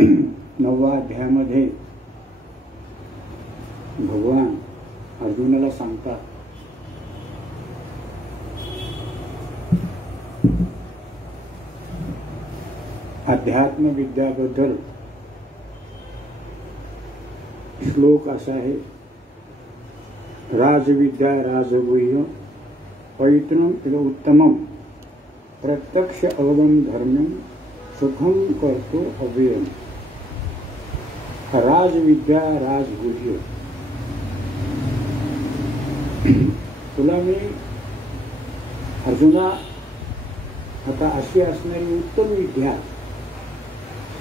9व्या अध्यायामध्ये भगवान अर्जुनाला सांगतात अध्यात्म विद्याबद्दल श्लोक असा आहे, राजविद्या राजगुह्य पैतृम इद उत्तमम प्रत्यक्ष अवगम धर्मम सुखम करतो अव्ययम. राजविद्या राजगुह्य. तुला मी अर्जुना आता अशी असणारी उत्तम विद्या,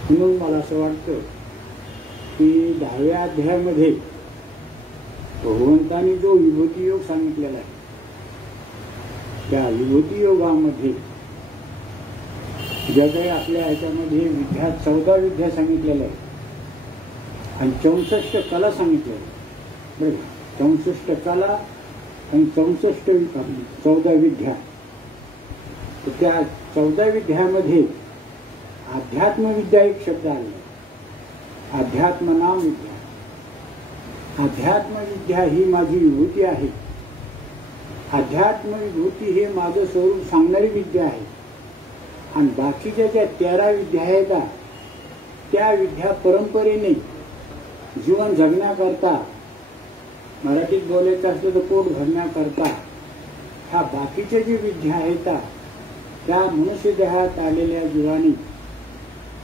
म्हणून मला असं वाटतं की 10व्या अध्यायामध्ये भगवंतांनी जो विभूती योग सांगितलेला आहे त्या विभूती योगामध्ये ज्या काही आपल्या ह्याच्यामध्ये विद्या 14 विद्या सांगितलेल्या आहे आणि 64 कला सांगितलेल्या बरं. 64 कला आणि 14 विद्या. तर त्या 14 विद्यामध्ये अध्यात्मविद्या एक शब्द आला. अध्यात्म नाम विद्या. अध्यात्मविद्या ही माझी विभूती आहे. अध्यात्म विभूती हे माझं स्वरूप सांगणारी विद्या आहे. आणि बाकीच्या ज्या 13 विद्या आहेत त्या विद्या परंपरेने जीवन जगण्याकरता, मराठीत बोलायचं असलं तर पोट भरण्याकरता, ह्या बाकीच्या जी विद्या आहेत त्या मनुष्य देहात आलेल्या जीवानी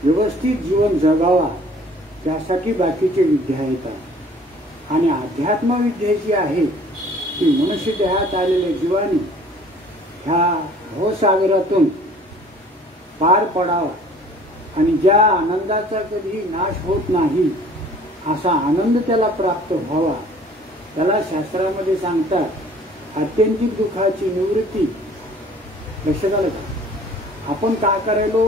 व्यवस्थित जीवन जगावा त्यासाठी बाकीचे विद्या आहेत. आणि अध्यात्म विद्या जी आहे ती मनुष्य देहात आलेल्या जीवानी ह्या भवसागरातून पार पडावा आणि ज्या आनंदाचा कधी नाश होत नाही असा आनंद त्याला प्राप्त व्हावा, त्याला शास्त्रामध्ये सांगतात आत्यंतिक दुःखाची निवृत्ती. लक्षात आलं का? आपण काय करायलो,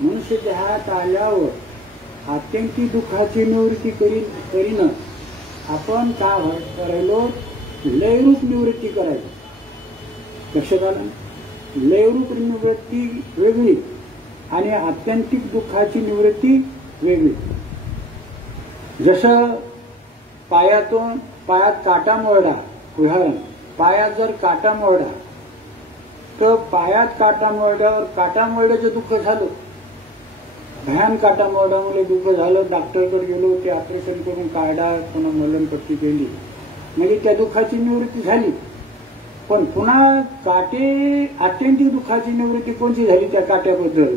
मनुष्य देहात आल्यावर आत्यंतिक दुःखाची निवृत्ती करीन आपण काय करायलो, लयरूप निवृत्ती करायला. लक्षात आलं? लयरूप निवृत्ती वेगळी आणि आत्यंतिक दुःखाची निवृत्ती वेगळी. जसं पायात काटा मोडा, उदाहरण, पायात जर काटा मोडा तर पायात काटा मोडल्यावर काटा मोडल्याचं दुःख झालं, भयान काटा मोडल्यामुळे दुःख झालं, डॉक्टरकडे गेलो, ते ऑपरेशन करून काढा, पुन्हा मलमपट्टी केली, म्हणजे त्या दुःखाची निवृत्ती झाली. पण पुन्हा काटे अत्यंतिक दुःखाची निवृत्ती कोणती झाली त्या काट्याबद्दल?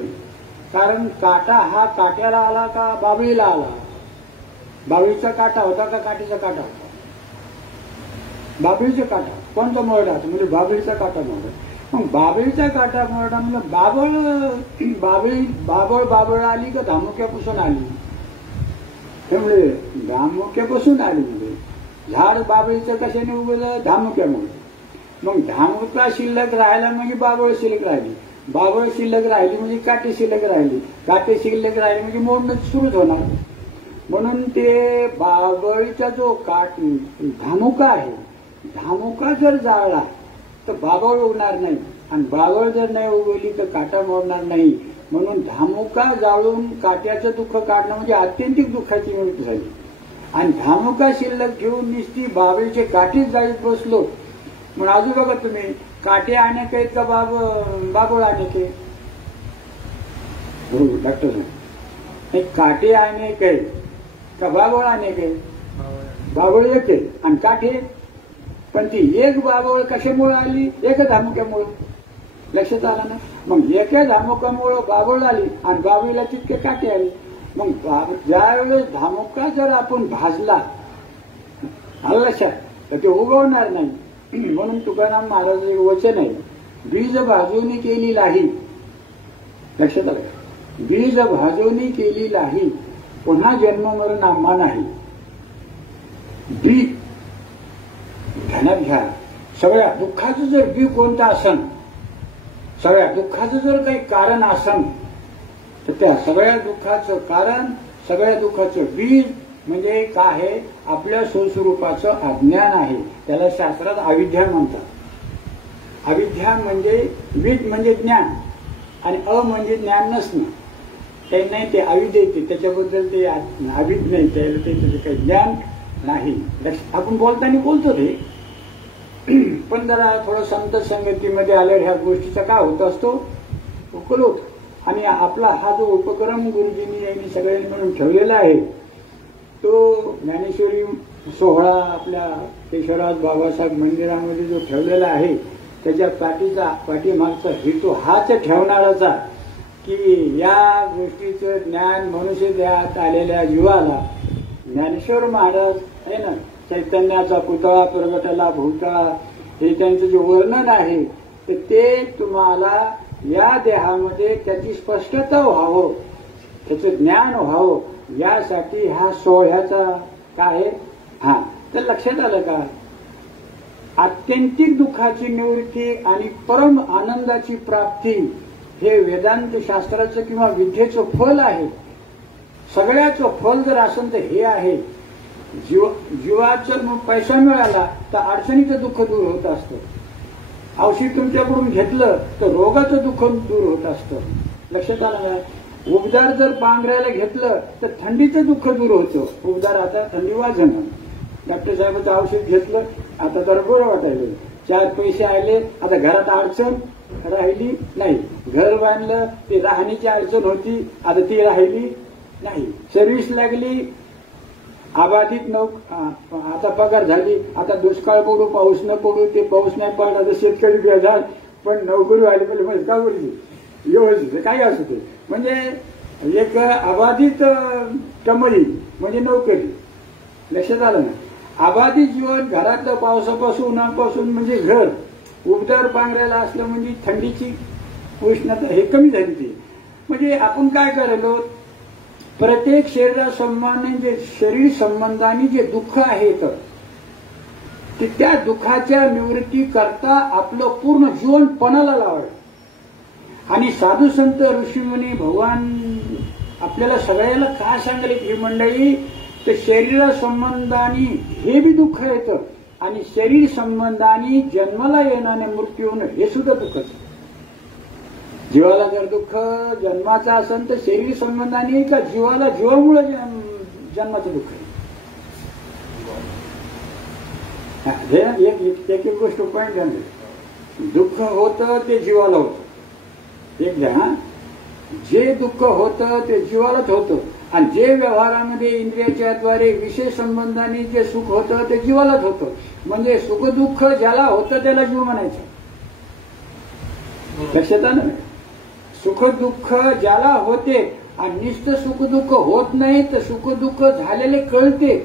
कारण काटा हा काट्याला आला का बाबळीला आला? बाबळीचा काटा होता का काठीचा काटा होता? बाबळीचा काटा. कोणता मोडला? म्हणजे बाबळीचा काटा मोडला. मग बाबळीचा काटा मोडला म्हणजे बाबळ आली का धामुक्यापासून आली? त्यामुळे धामुक्यापासून आली म्हणजे झाड बाबळीचं कशाने उगवलं? धामुक्यामुळे. मग धामुका शिल्लक राहायला म्हणजे बाबळ शिल्लक राहिली, बाबळ शिल्लक राहिली म्हणजे काटे शिल्लक राहिली, काटे शिल्लक राहिले म्हणजे मोडणं सुरूच होणार. म्हणून ते बाबळीचा जो धामुका आहे, धामुका जर जाळला तर बाबळ उगणार नाही आणि बाबळ जर नाही उगवली तर काटा मोडणार नाही. म्हणून धामुका जाळून काट्याचं दुःख काढणं म्हणजे आत्यंतिक दुःखाची निवृत्ती झाली. आणि धामुका शिल्लक घेऊन नुसती बाबळीचे काठीच जाळीत बसलो म्हणून अजून बघा तुम्ही, काटे अनेक आहेत का बाबळ अनेक आहे? बरोबर डॉक्टर साहेब, काटे अनेक आहेत का बाबळ अनेक आहे? बाबळ एक आहे आणि काठे, पण ती एक बाबळ कशामुळे आली? एका धामुक्यामुळे. लक्षात आलं ना? मग एका धामुक्यामुळे बाबळ आली आणि बाबळीला तितके काटे आले. मग ज्यावेळेस धामुका जर आपण भाजला आलं लक्षात तर ते उगवणार नाही. म्हणून तुकाराम महाराजांचे वचन आहे, बीज भाजवणी केली लाही. लक्षात आलं? बीज भाजवणी केली लाही, पुन्हा जन्म मरण आम्हा नाही. बी ध्यानात घ्या. सगळ्या दुःखाचं जर बी कोणतं असन, सगळ्या दुःखाचं जर काही कारण असन तर त्या सगळ्या दुःखाचं कारण, सगळ्या दुःखाचं बीज म्हणजे काय आहे? आपल्या स्वस्वरूपाचं अज्ञान आहे. त्याला शास्त्रात अविद्या म्हणतात. अविद्या म्हणजे विद म्हणजे ज्ञान आणि अ म्हणजे ज्ञान नसणं. काही नाही, ते अविद्य येते, त्याच्याबद्दल ते अविद नाही, त्याचं काही ज्ञान नाही. आपण बोलताना बोलतो ते, पण जरा थोडं संत संगतीमध्ये आल्यावर ह्या गोष्टीचा काय होत असतो, उकल होत. आणि आपला हा जो उपक्रम गुरुजींनी यांनी सगळ्यांनी म्हणून ठेवलेला आहे, तो ज्ञानेश्वरी सोहळा आपल्या केशवराज बाबासाहेब मंदिरामध्ये जो ठेवलेला आहे, त्याच्या पाठीमागचा हेतू हाच ठेवणाराचा की या गोष्टीचं ज्ञान मनुष्य देहात आलेल्या जीवाला ज्ञानेश्वर महाराज आहे ना, चैतन्याचा पुतळा प्रगटाला भूतळा, हे त्यांचं जे वर्णन आहे, तर ते तुम्हाला या देहामध्ये त्याची स्पष्टता व्हावं, त्याचं ज्ञान व्हावं, यासाठी हा सोहळ्याचा काय आहे. हा, तर लक्षात आलं का, आत्यंतिक दुःखाची निवृत्ती आणि परम आनंदाची प्राप्ती हे वेदांत शास्त्राचं किंवा विद्येचं फल आहे. सगळ्याचं फल जर असेल तर हे आहे. जीवाचं पैसा मिळाला तर अडचणीचं दुःख दूर होत असतं. औषध तुमच्याकडून घेतलं तर रोगाचं दुःख दूर होत असतं. लक्षात आलं ना. उबदार जर पांघरायला घेतलं तर थंडीचं दुःख दूर होतं. उबदार आता थंडी वाजणं. डॉक्टर साहेबांचं औषध घेतलं आता जरा बरं वाटायला. 4 पैसे आले, आता घरात अडचण राहिली नाही. घर बांधलं, ते राहण्याची अडचण होती, आता ती राहिली नाही. सर्व्हिस लागली, अबाधित आता पगार झाली, आता दुष्काळ पडू पाऊस न पडू, ते पाऊस नाही पडला तर शेतकरी बेजार, पण नोकरी व्हायला पाहिजे म्हणजे का बोलली व्यवस्थित काही असू ते. म्हणजे एक अबाधित कमाई म्हणजे नोकरी. लक्षात आलं ना. अबाधित जीवन घरातलं पावसापासून उन्हापासून म्हणजे घर. उबदार पांघरायला असलं म्हणजे थंडीची उष्णता हे कमी झाली ती. म्हणजे आपण काय करायलो, प्रत्येक शरीरासंबंधाने जे शरीर संबंधाने जे दुःख आहेत ते त्या दुःखाच्या निवृत्ती करता आपलं पूर्ण जीवन पणाला लावावं. आणि साधू संत ऋषीमुनी भगवान आपल्याला सगळ्याला काय सांगले ही मंडळी, तर शरीरासंबंधाने हे बी दुःख येतं आणि शरीर संबंधाने जन्माला येणारे मृत्यू होणं हे सुद्धा दुःखच. जीवाला जर दुःख जन्माचं असेल तर शरीर संबंधाने का जीवाला जीवामुळे जन्माचं दुःख आहे. एक गोष्ट पॉईंट आहे. दुःख होतं ते जीवाला होतं. एक द्या, जे दुःख होतं ते जीवालाच होतं आणि जे व्यवहारामध्ये इंद्रियाच्या द्वारे विषय संबंधाने जे सुख होतं ते जीवालाच होतं. म्हणजे सुख दुःख ज्याला होतं त्याला जीव म्हणायचं. लक्षात आलं. सुख दुःख ज्याला होते आणि नुसतं सुख दुःख होत नाही तर सुख दुःख झालेले कळते.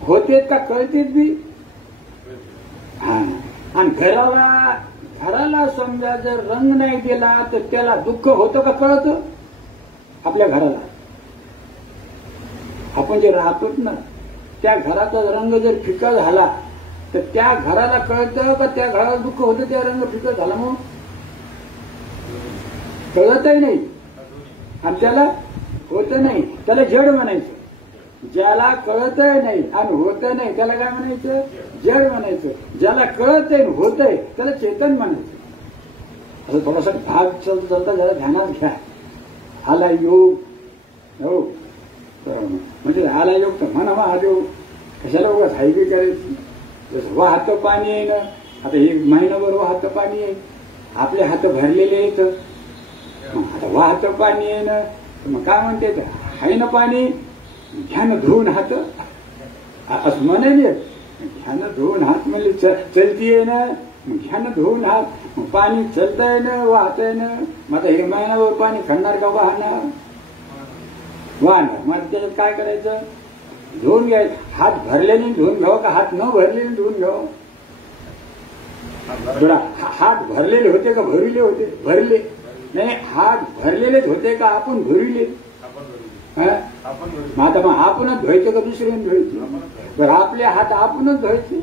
होते का कळतेच बी. हा, आणि घराला समजा जर रंग नाही दिला तर त्याला दुःख होतं का कळतं. आपल्या घराला आपण जे राहतो ना त्या घराचा रंग जर फिका झाला तर त्या घराला कळतं का त्या घराला दुःख होतं. त्या रंग फिका झाला मग कळतही नाही आणि त्याला होत नाही. त्याला जड म्हणायचं. ज्याला कळतही नाही आणि होत नाही त्याला काय म्हणायचं, जड म्हणायचं. ज्याला कळतंय होतंय त्याला चेतन म्हणायचं. असं थोडासा भाग चालता जरा ध्यानात घ्या. आला योग, हो म्हणजे आला योग तर म्हणा महादेव, कशाला उगाच हायवे करायची. जसं वाहतं पाणी आहे ना, आता एक महिनाभर वाहतं पाणी आहे, आपले हात भरलेले आहेत. आता वाहतं पाणी आहे ना, मग काय म्हणते आहे ना पाणी, घ्या ना धुवून हात असं म्हणाले. घ्या ना धुवून हात म्हणजे चलतीये ना, मग घ्या ना धुवून हात. मग पाणी चलतंय ना, वाहतंय ना. मग आता हे महिन्यावर पाणी खणणार का वाहणार, वाहणार. मग त्याच्यात काय करायचं, धुवून घ्यायचं. हात भरलेले धुवून घ्यावं का हात न भरलेले धुवून घ्यावं. बरं, हात भरलेले होते का भरले होते, भरले नाही. हात भरलेलेच होते का आपण भरले. आता मग आपणच धुवायचे का दुसऱ्याने धुवायचे. तर आपले हात आपणच धुवायचे.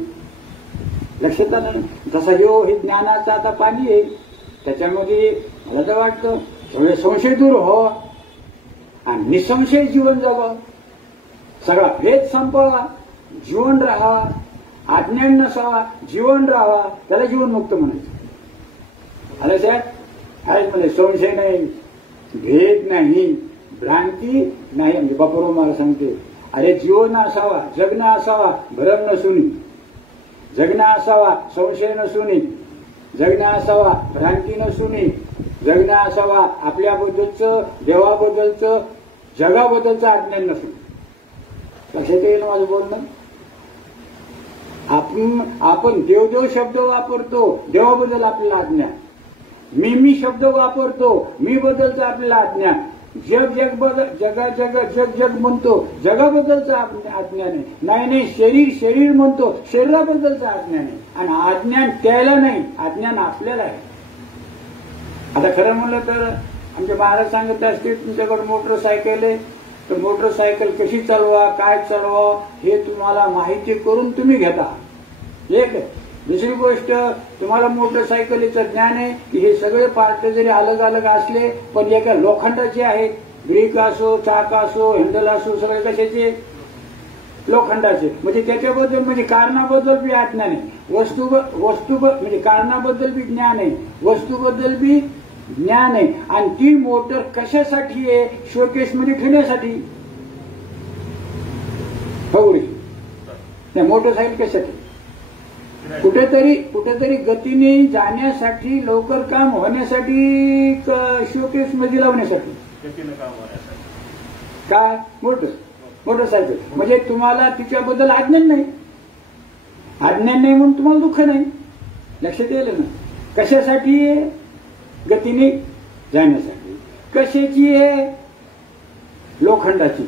लक्षात आलं. तसा हे ज्ञानाचं आता पाणी आहे. त्याच्यामध्ये मला तर वाटतं सगळे संशय दूर व्हावा आणि निसंशय जीवन जगावं. सगळा भेद संपावा, जीवन राहावा. अज्ञान नसावा, जीवन राहावा. त्याला जीवनमुक्त म्हणायचं. आलं साहेब. आहे म्हणजे संशय नाही, भेद भेद नाही, भ्रांती नाही. म्हणजे बापूराव मला सांगते, अरे जीवन असावा, जगणं असावा, भरम नसुनी, जगणं असावा संशय नसुनी, जगणं असावा भ्रांती नसुनी, जगणं असावा आपल्याबद्दलचं, देवाबद्दलचं, जगाबद्दलचं अज्ञान नसून. लक्षात येईल माझं बोलणं? आपण देवदेव शब्द वापरतो, देवाबद्दल आपल्याला अज्ञान. मी शब्द वापरतो, मी बद्दलचं आपल्याला अज्ञान. जग म्हणतो, जगाबद्दलचं अज्ञान आहे. नाही शरीर म्हणतो, शरीराबद्दलचं अज्ञान आहे. आणि अज्ञान त्याला नाही, अज्ञान आपल्याला आहे. आता खरं म्हणलं तर आमचे महाराज सांगत असतील, तुमच्याकडे मोटरसायकल आहे तर मोटरसायकल कशी चालवा, काय चालवा हे तुम्हाला माहिती करून तुम्ही घेता. एक दुसरी गोष्ट, तुम्हाला मोटरसायकलीचं ज्ञान आहे की हे सगळे पार्ट जरी अलग अलग असले पण एका लोखंडाचे आहेत. ब्रेक असो, चाक असो, हँडल असो, सगळे कशाचे? लोखंडाचे. म्हणजे त्याच्याबद्दल म्हणजे कारणाबद्दल बी अज्ञान आहे, वस्तू म्हणजे कारणाबद्दल बी ज्ञान आहे, वस्तूबद्दल बी ज्ञान आहे. आणि ती मोटर कशासाठी आहे? शोकेसमध्ये ठेवण्यासाठी. हो नाही, मोटरसायकल कशासाठी? कुठेतरी गतीने जाण्यासाठी, लवकर काम होण्यासाठी, शोकेसमध्ये लावण्यासाठी. काय? मोटरसायकल. म्हणजे तुम्हाला तिच्याबद्दल अज्ञान नाही, अज्ञान नाही म्हणून तुम्हाला दुःख नाही. लक्षात येईल ना? कशासाठी आहे? गतीने जाण्यासाठी. कशाची आहे? लोखंडाची.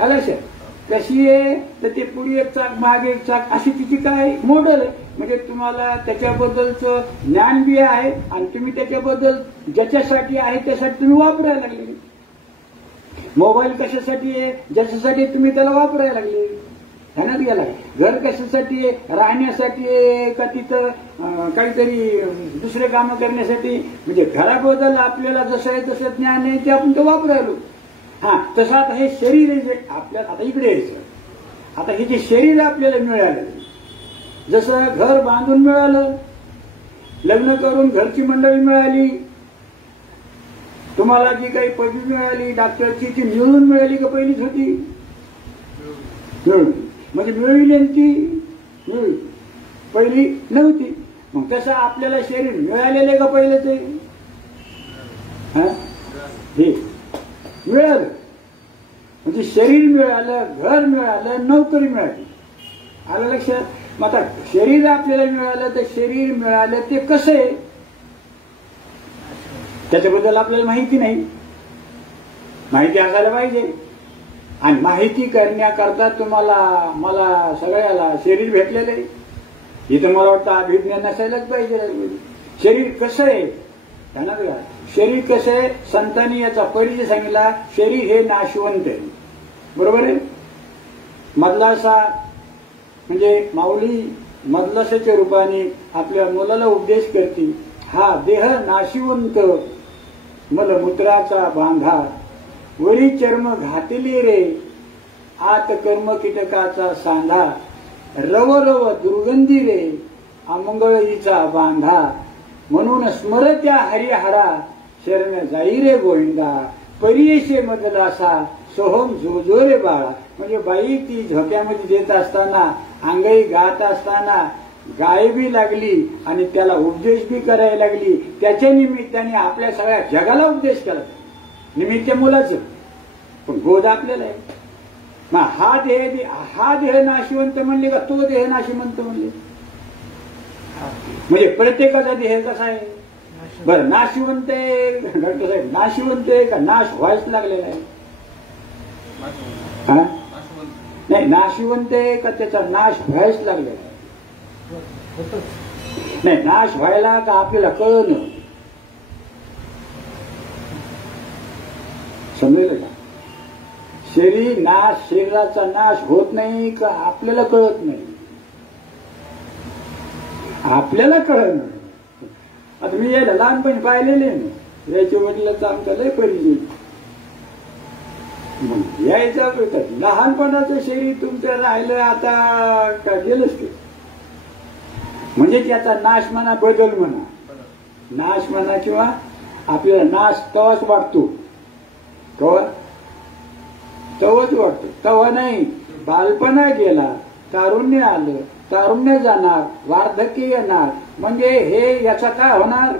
लक्षात कशी आहे? तर ते पुढे एक चाक, मागे एक चाक, अशी तिची काय मॉडेल आहे. म्हणजे तुम्हाला त्याच्याबद्दलचं ज्ञान बी आहे आणि तुम्ही त्याच्याबद्दल ज्याच्यासाठी आहे त्यासाठी तुम्ही वापरायला लागले. मोबाईल कशासाठी आहे? ज्याच्यासाठी तुम्ही त्याला वापरायला लागले. ध्यानात गेला. घर कशासाठी आहे? राहण्यासाठी आहे का तिथं काहीतरी दुसरे कामं करण्यासाठी? म्हणजे घराबद्दल आपल्याला जसं आहे तसं ज्ञान आहे ते आपण ते वापरायलो. तसं आता हे शरीर आहे जे आपल्याला, आता इकडे यायचं, आता हे जे शरीर आपल्याला मिळालं, जसं घर बांधून मिळालं, लग्न करून घरची मंडळी मिळाली, तुम्हाला जी काही पदवी मिळाली डॉक्टरची ती मिळून मिळाली का पहिलीच होती? मिळून. म्हणजे मिळविली ती मिळून, पहिली नव्हती. मग तसं आपल्याला शरीर मिळालेले का पहिलेच आहे? हे मिळालं म्हणजे शरीर मिळालं, घर मिळालं, नोकरी मिळाली. आलं लक्षात? मग आता शरीर आपल्याला मिळालं तर शरीर मिळालं ते कसं आहे त्याच्याबद्दल आपल्याला माहिती नाही. माहिती असायला पाहिजे. आणि माहिती करण्याकरता मला सगळ्याला शरीर भेटलेलं आहे. इथं मला वाटतं अभिज्ञान नसायलाच पाहिजे. शरीर कसं आहे ध्यानात घ्या. शरीर कसं आहे? संतांनी याचा परिचय सांगितला. शरीर हे नाशवंत आहे. बरोबर आहे? मदलासा म्हणजे माऊली मदलासाच्या रूपाने आपल्या मुलाला उपदेश करते. हा देह नाशिवंत मलमूत्राचा बांधा, वरी चर्म घातली रे आत कर्म कीटकाचा सांधा, रव रव दुर्गंधी रे अमंगळीचा बांधा, म्हणून स्मरत्या हरिहरा शरण जाई रे गोविंदा, परियशे मदलासा सोहम जोजो रे बाळा. म्हणजे बाई ती झोक्यामध्ये देत असताना, अंगाई गात असताना गाय बी लागली आणि त्याला उपदेश बी करायला लागली. त्याच्या निमित्ताने आपल्या सगळ्या जगाला उपदेश केला. निमित्त मुलाचं पण बोध आपल्याला आहे. मग हा देह नाशिवंत म्हणले का तो देह नाशिवंत म्हणले? म्हणजे प्रत्येकाचा देह कसा आहे? बरं, नाशिवंत आहे डॉक्टर साहेब, नाशिवंत आहे का नाश व्हायच लागलेला आहे? नाही, नाशिवंत आहे का त्याचा नाश व्हायच लागलेला आहे? नाही, नाश व्हायला का आपल्याला कळणं समजेल का? शरीराचा नाश होत नाही का आपल्याला कळत नाही? आपल्याला कळत नाही. आता मी यायला लहानपणी पाहिलेले ना, याच्या वडिलांचा आमचा लय परिचय. मग यायचा लहानपणाचं शरीर तुमचं राहिलं आता का गेलंच ते. म्हणजे त्याचा नाश म्हणा, बदल म्हणा, नाश म्हणा किंवा आपल्याला नाश तवाच वाटतो कवा तवच वाटत, तवा नाही. बालपणा गेला, तारुण्य आलं, तारुण्य जाणार, वार्धक्य येणार, म्हणजे हे याचा काय होणार,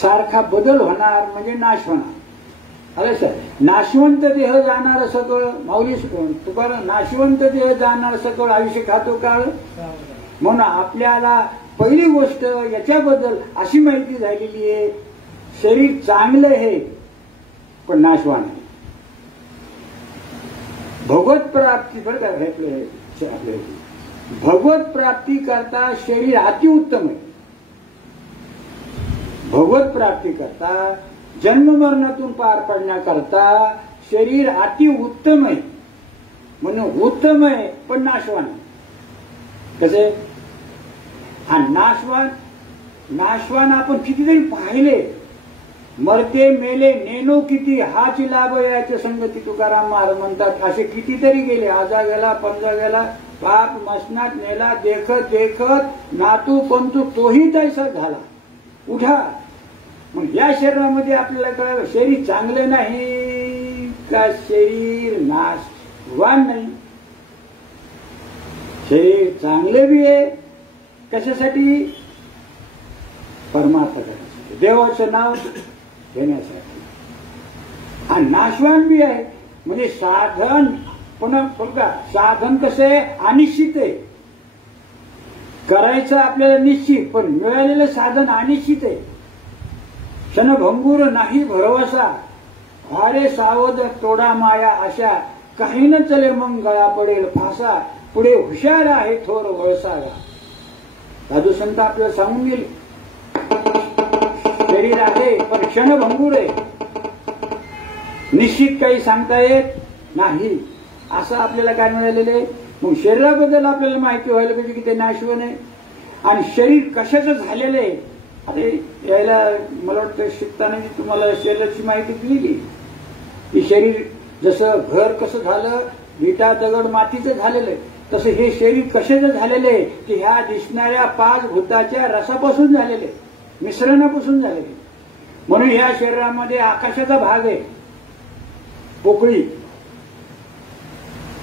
सारखा बदल होणार, म्हणजे नाश होणार. अरे सर, नाशवंत देह जाणार सकळ, माऊली तुकाराम, नाशवंत देह जाणार सकळ आयुष्य खातो काळ. म्हणून आपल्याला पहिली गोष्ट याच्याबद्दल अशी माहिती झालेली आहे, शरीर चांगलं आहे पण नाशवान आहे. भगवत प्राप्ती बरं का, भगवत प्राप्ती करता शरीर अतिउत्तम आहे. भगवत प्राप्ती करता जन्म मरणातून पार पडण्याकरता शरीर अतिउत्तम आहे. म्हणून उत्तम आहे पण नाशवान आहे. कसे हा नाशवान आपण कितीतरी पाहिले, मरते मेले नेनो किती हाच लाभ याच्या संगती तुकाराम महाराज म्हणतात. असे कितीतरी गेले, आजा गेला, पंजा गेला, पाप मसनात नेला, देखत देखत नातू पंतू तोही तैसा झाला. उठा. मग या शरीरामध्ये आपल्याला कळलं शरीर चांगलं नाही का शरीर नाशवान नाही. शरीर चांगले बी आहे कशासाठी, परमार्थ करण्यासाठी, देवाचं नाव घेण्यासाठी. आणि नाशवान बी आहे म्हणजे साधन, पुन्हा बघा साधन कसं आहे, अनिश्चित आहे. करायचं आपल्याला निश्चित, पण मिळालेलं साधन अनिश्चित आहे. क्षणभंगूर नाही भरवसा, भारे सावध तोडा माया आशा, काही न चले मग गळा पडेल फासा, पुढे हुशार आहे थोर वळसागा. साधू संत आपल्याला सांगून गेले शरीर आहे पण क्षणभंगूर आहे, निश्चित काही सांगता येत नाही. असं आपल्याला काय मिळालेलं आहे. मग शरीराबद्दल आपल्याला माहिती व्हायला पाहिजे की ते नाशवान आहे. आणि शरीर कशाचं झालेलं आहे, अरे यायला मला वाटतं शिकताना मी तुम्हाला शरीराची माहिती दिली की शरीर जसं घर कसं झालं, विटा दगड मातीचं झालेलं आहे, तसं हे शरीर कशाचं झालेलं आहे की ह्या दिसणाऱ्या 5 भूताच्या रसापासून झालेले, मिश्रणापासून झालेले. म्हणून ह्या शरीरामध्ये आकाशाचा भाग आहे, पोकळी.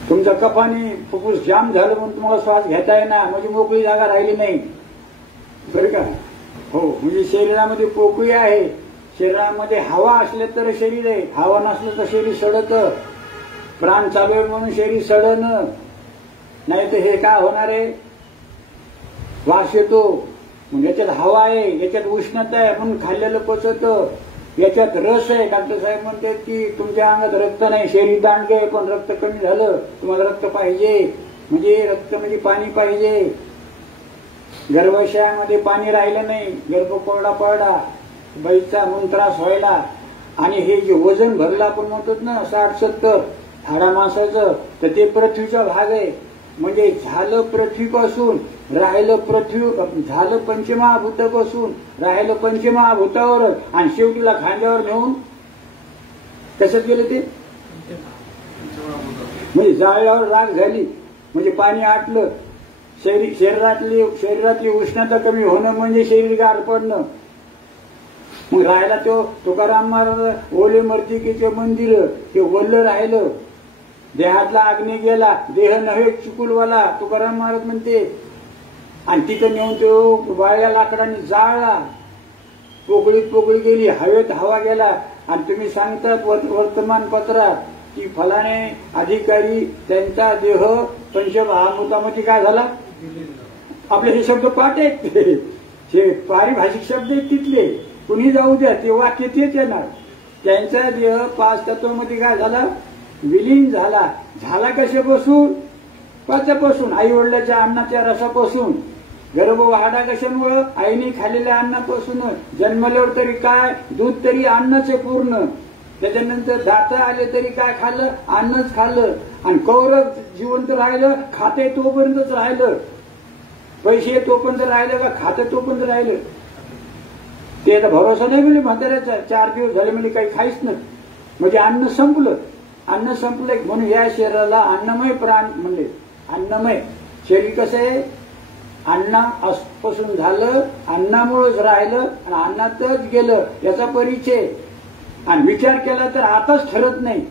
तुमच्या कफाने फुफ्फुस जाम झालं म्हणून तुम्हाला श्वास घेता येणार, म्हणजे मोकळी जागा राहिली नाही बरं का. हो, म्हणजे शरीरामध्ये पोकळी आहे. शरीरामध्ये हवा असले तर शरीर आहे, हवा नसलं तर शरीर सडत. प्राण चालू आहे म्हणून शरीर सडन, नाही तर हे काय होणार आहे, वास येतो. म्हणजे याच्यात हवा आहे, याच्यात उष्णता आहे म्हणून खाल्लेलं पचत. याच्यात रस आहे, डॉक्टर साहेब म्हणतात की तुमच्या अंगात रक्त नाही, शरीर दांडगे आहे पण रक्त कमी झालं, तुम्हाला रक्त पाहिजे. म्हणजे रक्त म्हणजे पाणी पाहिजे. गर्भाशयामध्ये पाणी राहिलं नाही, गर्भ कोरडा पडला, बाईचा म्हणून त्रास व्हायला. आणि हे जे वजन भरलं आपण म्हणतो ना 60-70 हाडा मांसाचं, तर ते पृथ्वीचा भाग आहे. म्हणजे झालं पृथ्वीपासून, राहिलं पृथ्वी, झालं पंचमहाभूतापासून, राहिलं पंचमहाभूतावर, आणि शेवटीला खांद्यावर नेऊन कशात गेलं ते, म्हणजे जाळल्यावर राग झाली, म्हणजे पाणी आटलं. शरीरातली उष्णता कमी होणं म्हणजे शरीर गार पडणं. मग राहायला तो तुकाराम महाराज ओले मर्तिकेचे मंदिर ते ओलं राहिलं. देहातला अग्नी गेला, देह नव्हे चिकुलवाला तुकाराम महाराज म्हणते. आणि तिथं नेऊन तो वाळल्या लाकडाने जाळला, पोकळीत पोकळी गेली, हवेत हवा गेला. आणि तुम्ही सांगतात वर्तमानपत्रात की फलाने अधिकारी त्यांचा देह पंचमहाभूतामध्ये काय झाला. आपले हे शब्द पाठ आहेत, हे पारिभाषिक शब्द आहेत तिथले, कुणी जाऊ द्या ते वाक्य तेच येणार. त्यांचा देह 5 तत्वामध्ये काय झाला, विलीन झाला. झाला कशापासून, पाचापासून, आई वडिलाच्या अन्नाच्या रसापासून. गर्भ वाढा कशामुळं, आईने खाल्लेल्या अन्नापासून. जन्मल्यावर तरी काय, दूध तरी अन्नच आहे पूर्ण. त्याच्यानंतर दात आले तरी काय खाल्लं, अन्नच खाल्लं. आणि कौरव जिवंत राहिलं, खाते तोपर्यंतच राहिलं. पैसे तोपर्यंत राहिले का, खाते तोपर्यंत राहिलं. ते आता भरोसा नाही म्हणजे म्हाताऱ्याचा, 4 दिवस झाले म्हणजे काही खाईच नाही, म्हणजे अन्न संपलं. अन्न संपलं म्हणून या शरीराला अन्नमय प्राण म्हणले. अन्नमय शरीर कसं आहे, अन्नापासून झालं, अन्नामुळेच राहिलं आणि अन्नातच गेलं, याचा परिचय. आणि विचार केला तर आताच ठरत नाही.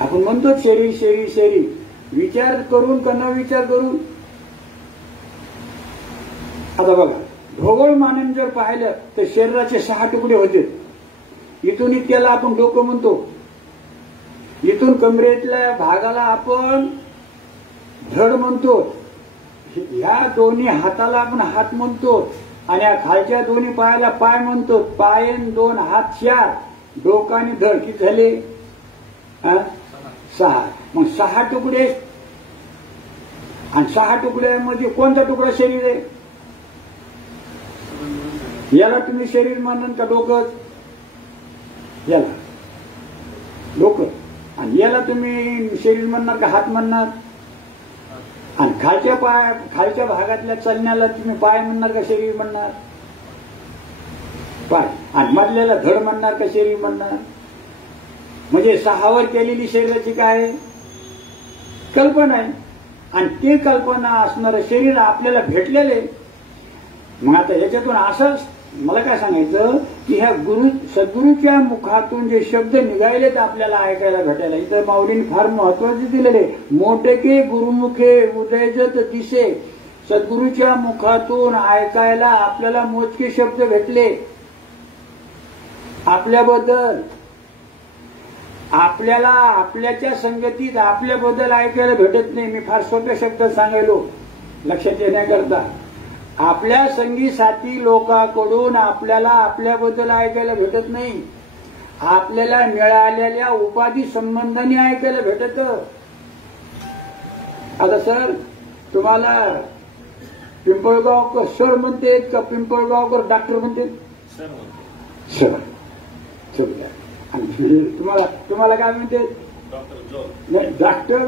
आपण म्हणतो शरीर शरीर शरीर, विचार करून का न विचार करून. आता बघा, ढोबळ मानेने जर पाहिलं तर शरीराचे 6 तुकडे होते. इथून इतक्याला आपण डोकं म्हणतो, इथून कमरेतल्या भागाला आपण धड म्हणतो, ह्या दोन्ही हाताला आपण हात म्हणतो, आणि या खालच्या दोन्ही पायाला पाय म्हणतो. पायन 2 हात 4, डोकाने धड किती झाले? 6. मग 6 तुकडे, आणि 6 तुकड्यामध्ये कोणता तुकडा शरीर आहे? याला तुम्ही शरीर म्हणून का डोकं? याला डोकं. आणि याला तुम्ही शरीर म्हणणार का हात म्हणणार? आणि खालच्या भागातल्या चलण्याला तुम्ही पाय म्हणणार का शरीर म्हणणार? पाय. आणि मधल्याला धड म्हणणार का शरीर म्हणणार? म्हणजे 6वर केलेली शरीराची काय कल्पना आहे, आणि ते कल्पना असणारं शरीर आपल्याला भेटलेले. मग आता याच्यातून असंच मला काय सांगायचं की ह्या सद्गुरूच्या मुखातून जे शब्द निघालेत आपल्याला ऐकायला भेटायला, इथं माऊलीने फार महत्वाचे दिलेले. मोठे गुरुमुखे उदयजत दिसे. सद्गुरूच्या मुखातून ऐकायला आपल्याला मोजके शब्द भेटले आपल्याबद्दल. आपल्याला आपल्याच्या संगतीत आपल्याबद्दल ऐकायला भेटत नाही. मी फार सोप्या शब्दात सांगायलो लक्षात येण्याकरता. आपल्या संगी साथी लोकांकडून आपल्याला आपल्याबद्दल ऐकायला भेटत नाही. आपल्याला मिळालेल्या उपाधी संबंधाने ऐकायला भेटत. आता सर तुम्हाला पिंपळगावकर सर म्हणते का पिंपळगावकर डॉक्टर म्हणते? सर. आणि तुम्हाला काय म्हणते? डॉक्टर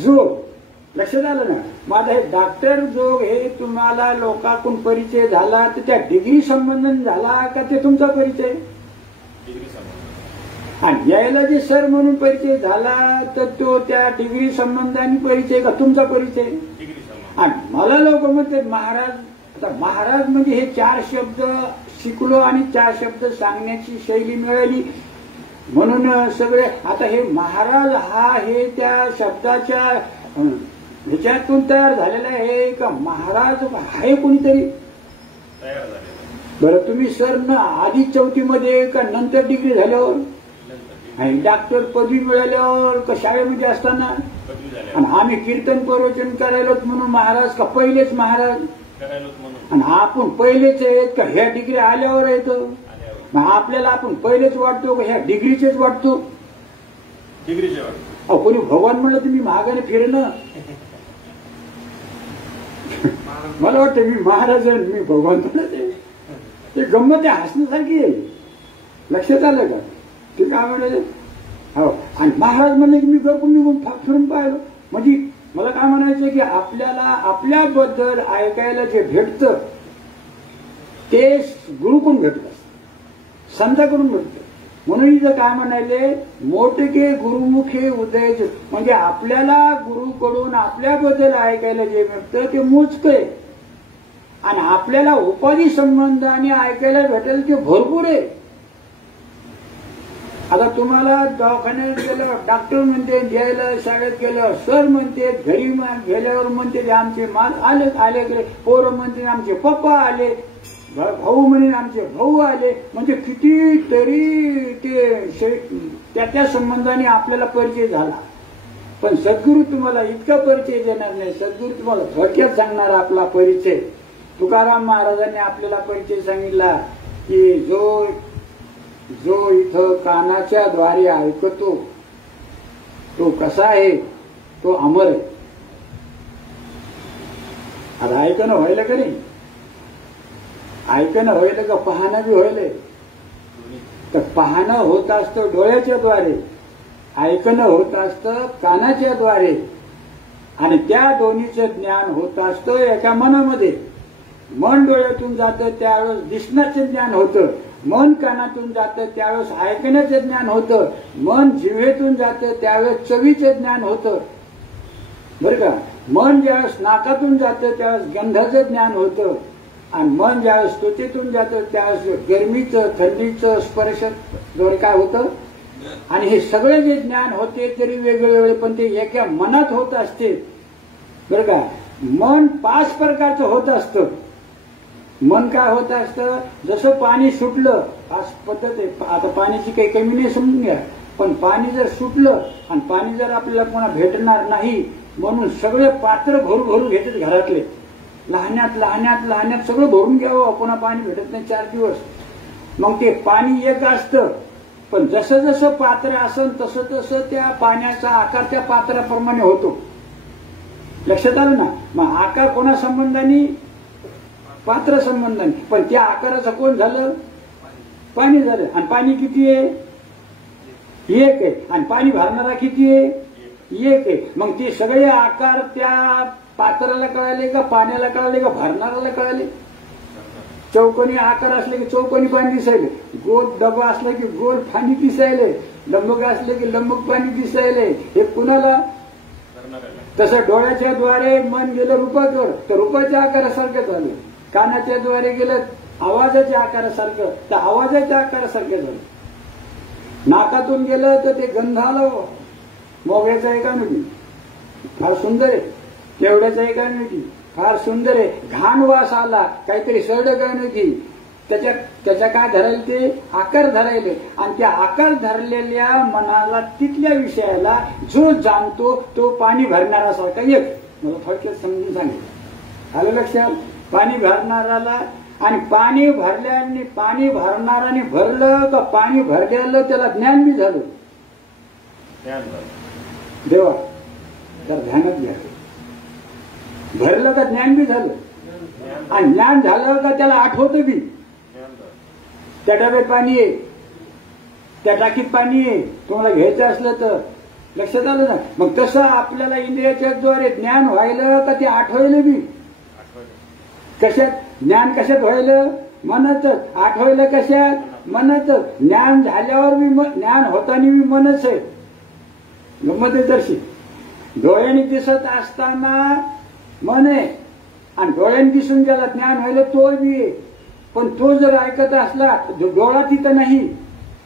जोग. लक्षात आलं ना? माझा हे डॉक्टर जोग हे तुम्हाला लोकांकडून परिचय झाला तर त्या डिग्री संबंधन झाला का ते तुमचा परिचय? आणि यायला जे सर म्हणून परिचय झाला तर तो त्या डिग्री संबंधाने परिचय का तुमचा परिचय? आणि मला लोक म्हणते महाराज. आता महाराज म्हणजे हे 4 शब्द शिकलो आणि 4 शब्द सांगण्याची शैली मिळाली म्हणून सगळे. आता हे महाराज हा हे त्या शब्दाच्या ह्याच्यातून तयार झालेला आहे का महाराज आहे कोणीतरी? बरं तुम्ही सर ना आधी 4थी मध्ये का नंतर डिग्री झाल्यावर? आणि डॉक्टर पदवी मिळाल्यावर का शाळेमध्ये असताना? आणि आम्ही कीर्तन प्रवचन करायलो म्हणून महाराज का पहिलेच महाराज? आणि आपण पहिलेच आहेत का ह्या डिग्री आल्यावर येतो? आपल्याला आपण पहिलेच वाटतो का ह्या डिग्रीचेच वाटतो? डिग्रीचे वाटतो. कोणी भगवान म्हणलं तुम्ही महागाने फिरणं. मला वाटतं मी महाराज आहे मी भगवान म्हणत आहे. ते गंमत आहे हसण्यासारखी आहे. लक्षात आलं का? ते काय म्हणाले? हो. आणि महाराज म्हणले की मी गरकून निघून फिरून पाहिलं. म्हणजे मला काय म्हणायचं की आपल्याला आपल्याबद्दल ऐकायला जे भेटतं ते गुरुकडून भेटतं, संताकडून भेटतं. म्हणून इथं काय म्हणाले? मोठके गुरुमुखे उदयच. म्हणजे आपल्याला गुरुकडून आपल्याबद्दल ऐकायला जे भेटतं ते मोजकं, आणि आपल्याला उपाधी संबंधाने ऐकायला भेटेल ते भरपूर आहे. आता तुम्हाला दवाखान्यात गेलं डॉक्टर म्हणते, घ्यायला शाळेत गेलं सर म्हणते, घरी गेल्यावर म्हणते आमचे माल आले गेले, पोरं म्हणते आमचे पप्पा आले, भाऊ म्हणे आमचे भाऊ आले. म्हणजे कितीतरी ते त्या संबंधाने आपल्याला परिचय झाला. पण सद्गुरू तुम्हाला इतका परिचय देणार नाही. सद्गुरू तुम्हाला थोडक्यात सांगणार आपला परिचय. तुकाराम महाराजांनी आपल्याला परिचय सांगितला की जो इथं कानाच्या द्वारे ऐकतो तो कसा आहे? तो अमर आहे. आता ऐकणं व्हायला का नाही? ऐकणं व्हायला का पाहणं बी व्हायलंय? तर पाहणं होत असतं डोळ्याच्या द्वारे, ऐकणं होत असतं कानाच्या द्वारे, आणि त्या दोन्हीचं ज्ञान होत असतं एका मनामध्ये. मन डोळ्यातून जातं त्यावेळेस दिसण्याचं ज्ञान होतं, मन कानातून जातं त्यावेळेस ऐकण्याचं ज्ञान होतं, मन जिव्हेतून जातं त्यावेळेस चवीचं ज्ञान होतं. बरं का? मन ज्यावेळेस नाकातून जातं त्यावेळेस गंधाचं ज्ञान होतं, आणि मन ज्यावेळेस त्वचेतून जातं त्यावेळेस गरमीचं थंडीचं स्पर्श जवळ काय होतं. आणि हे सगळे जे ज्ञान होते तरी वेगवेगळे पण ते एका मनात होत असते बरं का. मन 5 प्रकारचं होत असतं. मन काय होत असतं, जसं पाणी सुटलं 5 पद्धत आहे. आता पाण्याची काही कमी नाही समजून घ्या. पण पाणी जर सुटलं आणि पाणी जर आपल्याला पुन्हा भेटणार नाही म्हणून सगळे पात्र भरू घेतात घरातले. लहान्यात सगळं भरून घ्यावं, पुन्हा पाणी भेटत नाही 4 दिवस. मग ते पाणी एक असतं. पण जसं जसं पात्र असेल तसं तसं त्या पाण्याचा आकार त्या पात्राप्रमाणे होतो. लक्षात आलं ना. मग आकार कोणा संबंधाने, पात्र संबंधाने. पण त्या आकाराचं कोण झालं, पाणी झालं. आणि पाणी किती आहे, एक आहे. आणि पाणी भरणारा किती आहे, एक आहे. मग ते सगळे आकार त्या पात्राला कळाले का, पाण्याला कळाले का, भरणाऱ्याला कळाले. चौकोनी आकार असले की चौकोनी पाणी दिसायले, गोल डबा असला की गोल पाणी दिसायले, लंबक असले की लंबक पाणी दिसायले. हे कुणाला, तसं डोळ्याच्या द्वारे मन गेलं रूपाकडं तर रूपाच्या आकारासारखं झालं. कानाच्या द्वारे गेलं आवाजाच्या आकारासारखं तर आवाजाच्या आकारासारखं झालं. नाकातून गेलं तर ते गंध आलं. मोगऱ्याचा आहे का नाही, फार सुंदर आहे. केवड्याचा आहे का नाही, फार सुंदर आहे. घाण वास आला, काहीतरी सरड काय नाही, त्याच्या काय धरायला, ते आकार धरायले. आणि त्या आकार धरलेल्या मनाला तिथल्या विषयाला जो जाणतो तो पाणी भरणारासारखा एक. मला थोडक्यात समजून सांगितलं, आलं लक्षात. पाणी भरणाराला आणि पाणी भरल्याने, पाणी भरणाराने भरलं का पाणी भरलेलं त्याला ज्ञान बी झालं. देवा तर ध्यानात घ्या. भरलं का ज्ञान बी झालं. आणि ज्ञान झालं का त्याला आठवतं बी. त्या डब्यात पाणी आहे, त्या टाकीत पाणी आहे, तुम्हाला घ्यायचं असलं तर. लक्षात आलं ना. मग तसं आपल्याला इंद्रियाच्या द्वारे ज्ञान व्हायलं का ते आठवायला बी. कशात ज्ञान, कशात व्हायलं, मनतच. आठवायला कशात, मनतच. ज्ञान झाल्यावर बी ज्ञान होताना बी मनच आहे. गंमत आहे तशी. डोळ्याने दिसत असताना मन आहे आणि डोळ्याने दिसून ज्याला ज्ञान व्हायला तो बी आहे. पण तो जर ऐकत असला, डोळा तिथं नाही,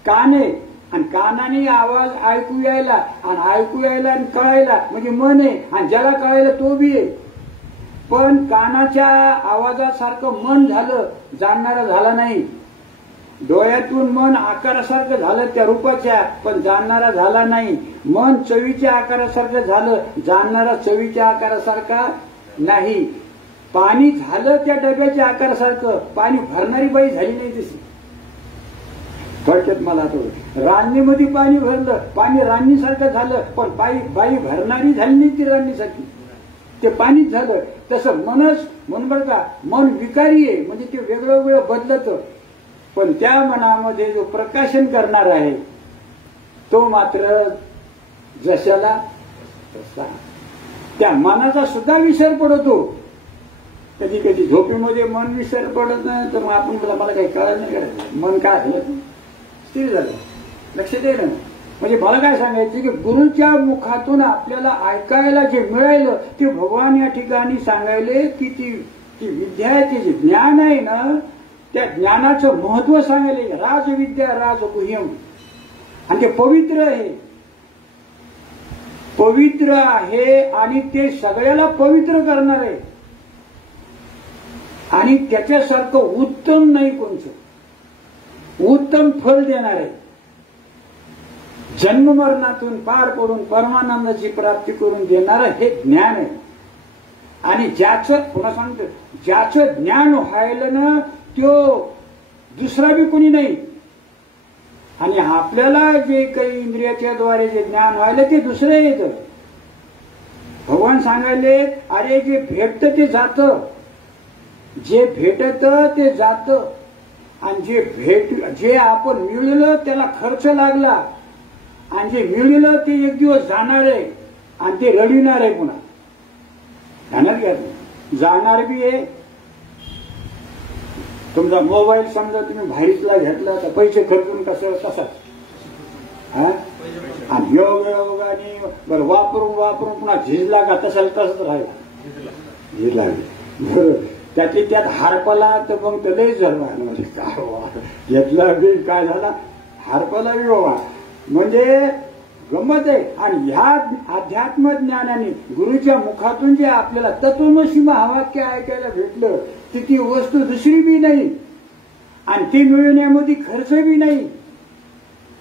कान आहे. आणि कानाने आवाज ऐकू यायला आणि ऐकू यायला आणि कळायला म्हणजे मन आहे. आणि ज्याला कळायला तो बी आहे. पण कानाच्या आवाजासारखं मन झालं, जाणणारा झाला नाही. डोळ्यातून मन आकारासारखं झालं त्या रूपाच्या, पण जाणणारा झाला नाही. मन चवीच्या आकारासारखं झालं, जाणणारा चवीच्या आकारासारखा नाही. पाणी झालं त्या डब्याच्या आकारासारखं, पाणी भरणारी बाई झाली नाही तशी. थोडक्यात मला आठवलं, रांनीमध्ये पाणी भरलं, पाणी रांनीसारखं झालं, पण बाई भरणारी झाली नाही ती रांनीसारखी, ते पाणीच झालं. तसं मनच, मन बरं का, मन विकारी आहे म्हणजे ते वेगळं वेगळं बदलतं. पण त्या मनामध्ये जो प्रकाशन करणार आहे तो मात्र जशाला तसा. त्या मनाचा सुद्धा विसर पडतो. कधी कधी झोपेमध्ये मन विसर पडत नाही तर मग आपण मला काही कळत नाही करायचं. मन काय झालं, स्थिर झालं. लक्षात येईल ना. म्हणजे मला काय सांगायचं की गुरुच्या मुखातून आपल्याला ऐकायला जे मिळालं ते भगवान या ठिकाणी सांगायले की ती विद्याचे जे ज्ञान आहे ना त्या ज्ञानाचं महत्व सांगायले. राजविद्या राजगुह्यम. आणि ते पवित्र आहे, पवित्र आहे आणि ते सगळ्याला पवित्र करणार आहे. आणि त्याच्यासारखं उत्तम नाही कोणचं, उत्तम फल देणार आहे. जन्ममरणातून पार पडून परमानंदाची प्राप्ती करून देणारं हे ज्ञान आहे. आणि ज्याचं, पुन्हा सांगतो, ज्याचं ज्ञान व्हायला ना तो दुसरा बी कोणी नाही. आणि आपल्याला जे काही इंद्रियाच्या द्वारे जे ज्ञान व्हायला ते दुसरे येतं. भगवान सांगायले, अरे जे भेटतं ते जातं, जे भेटत ते जातं. आणि जे आपण मिळवलं त्याला खर्च लागला. आणि जे मिळवलं ते एक दिवस जाणार आहे आणि ते रडविणार आहे. पुन्हा ध्यानात घ्या, जाणार बी आहे. तुमचा मोबाईल समजा तुम्ही बाहेरला घेतला तर पैसे खर्चून कसं तसाच. आणि योगाने बरं वापरून पुन्हा झिजला का तसाच तसंच राहिला, झिजला बरोबर. त्यातली त्यात हारपला तर मग त्यालाही जरवा म्हणजे घेतला बी काय झाला हारपला बी बाबा म्हणजे गमत आहे. आणि ह्या अध्यात्म ज्ञानाने गुरुच्या मुखातून जे आपल्याला तत्वमसी महावाक्य ऐकायला भेटलं ती वस्तू दुसरी बी नाही आणि ती मिळवण्यामध्ये खर्च बी नाही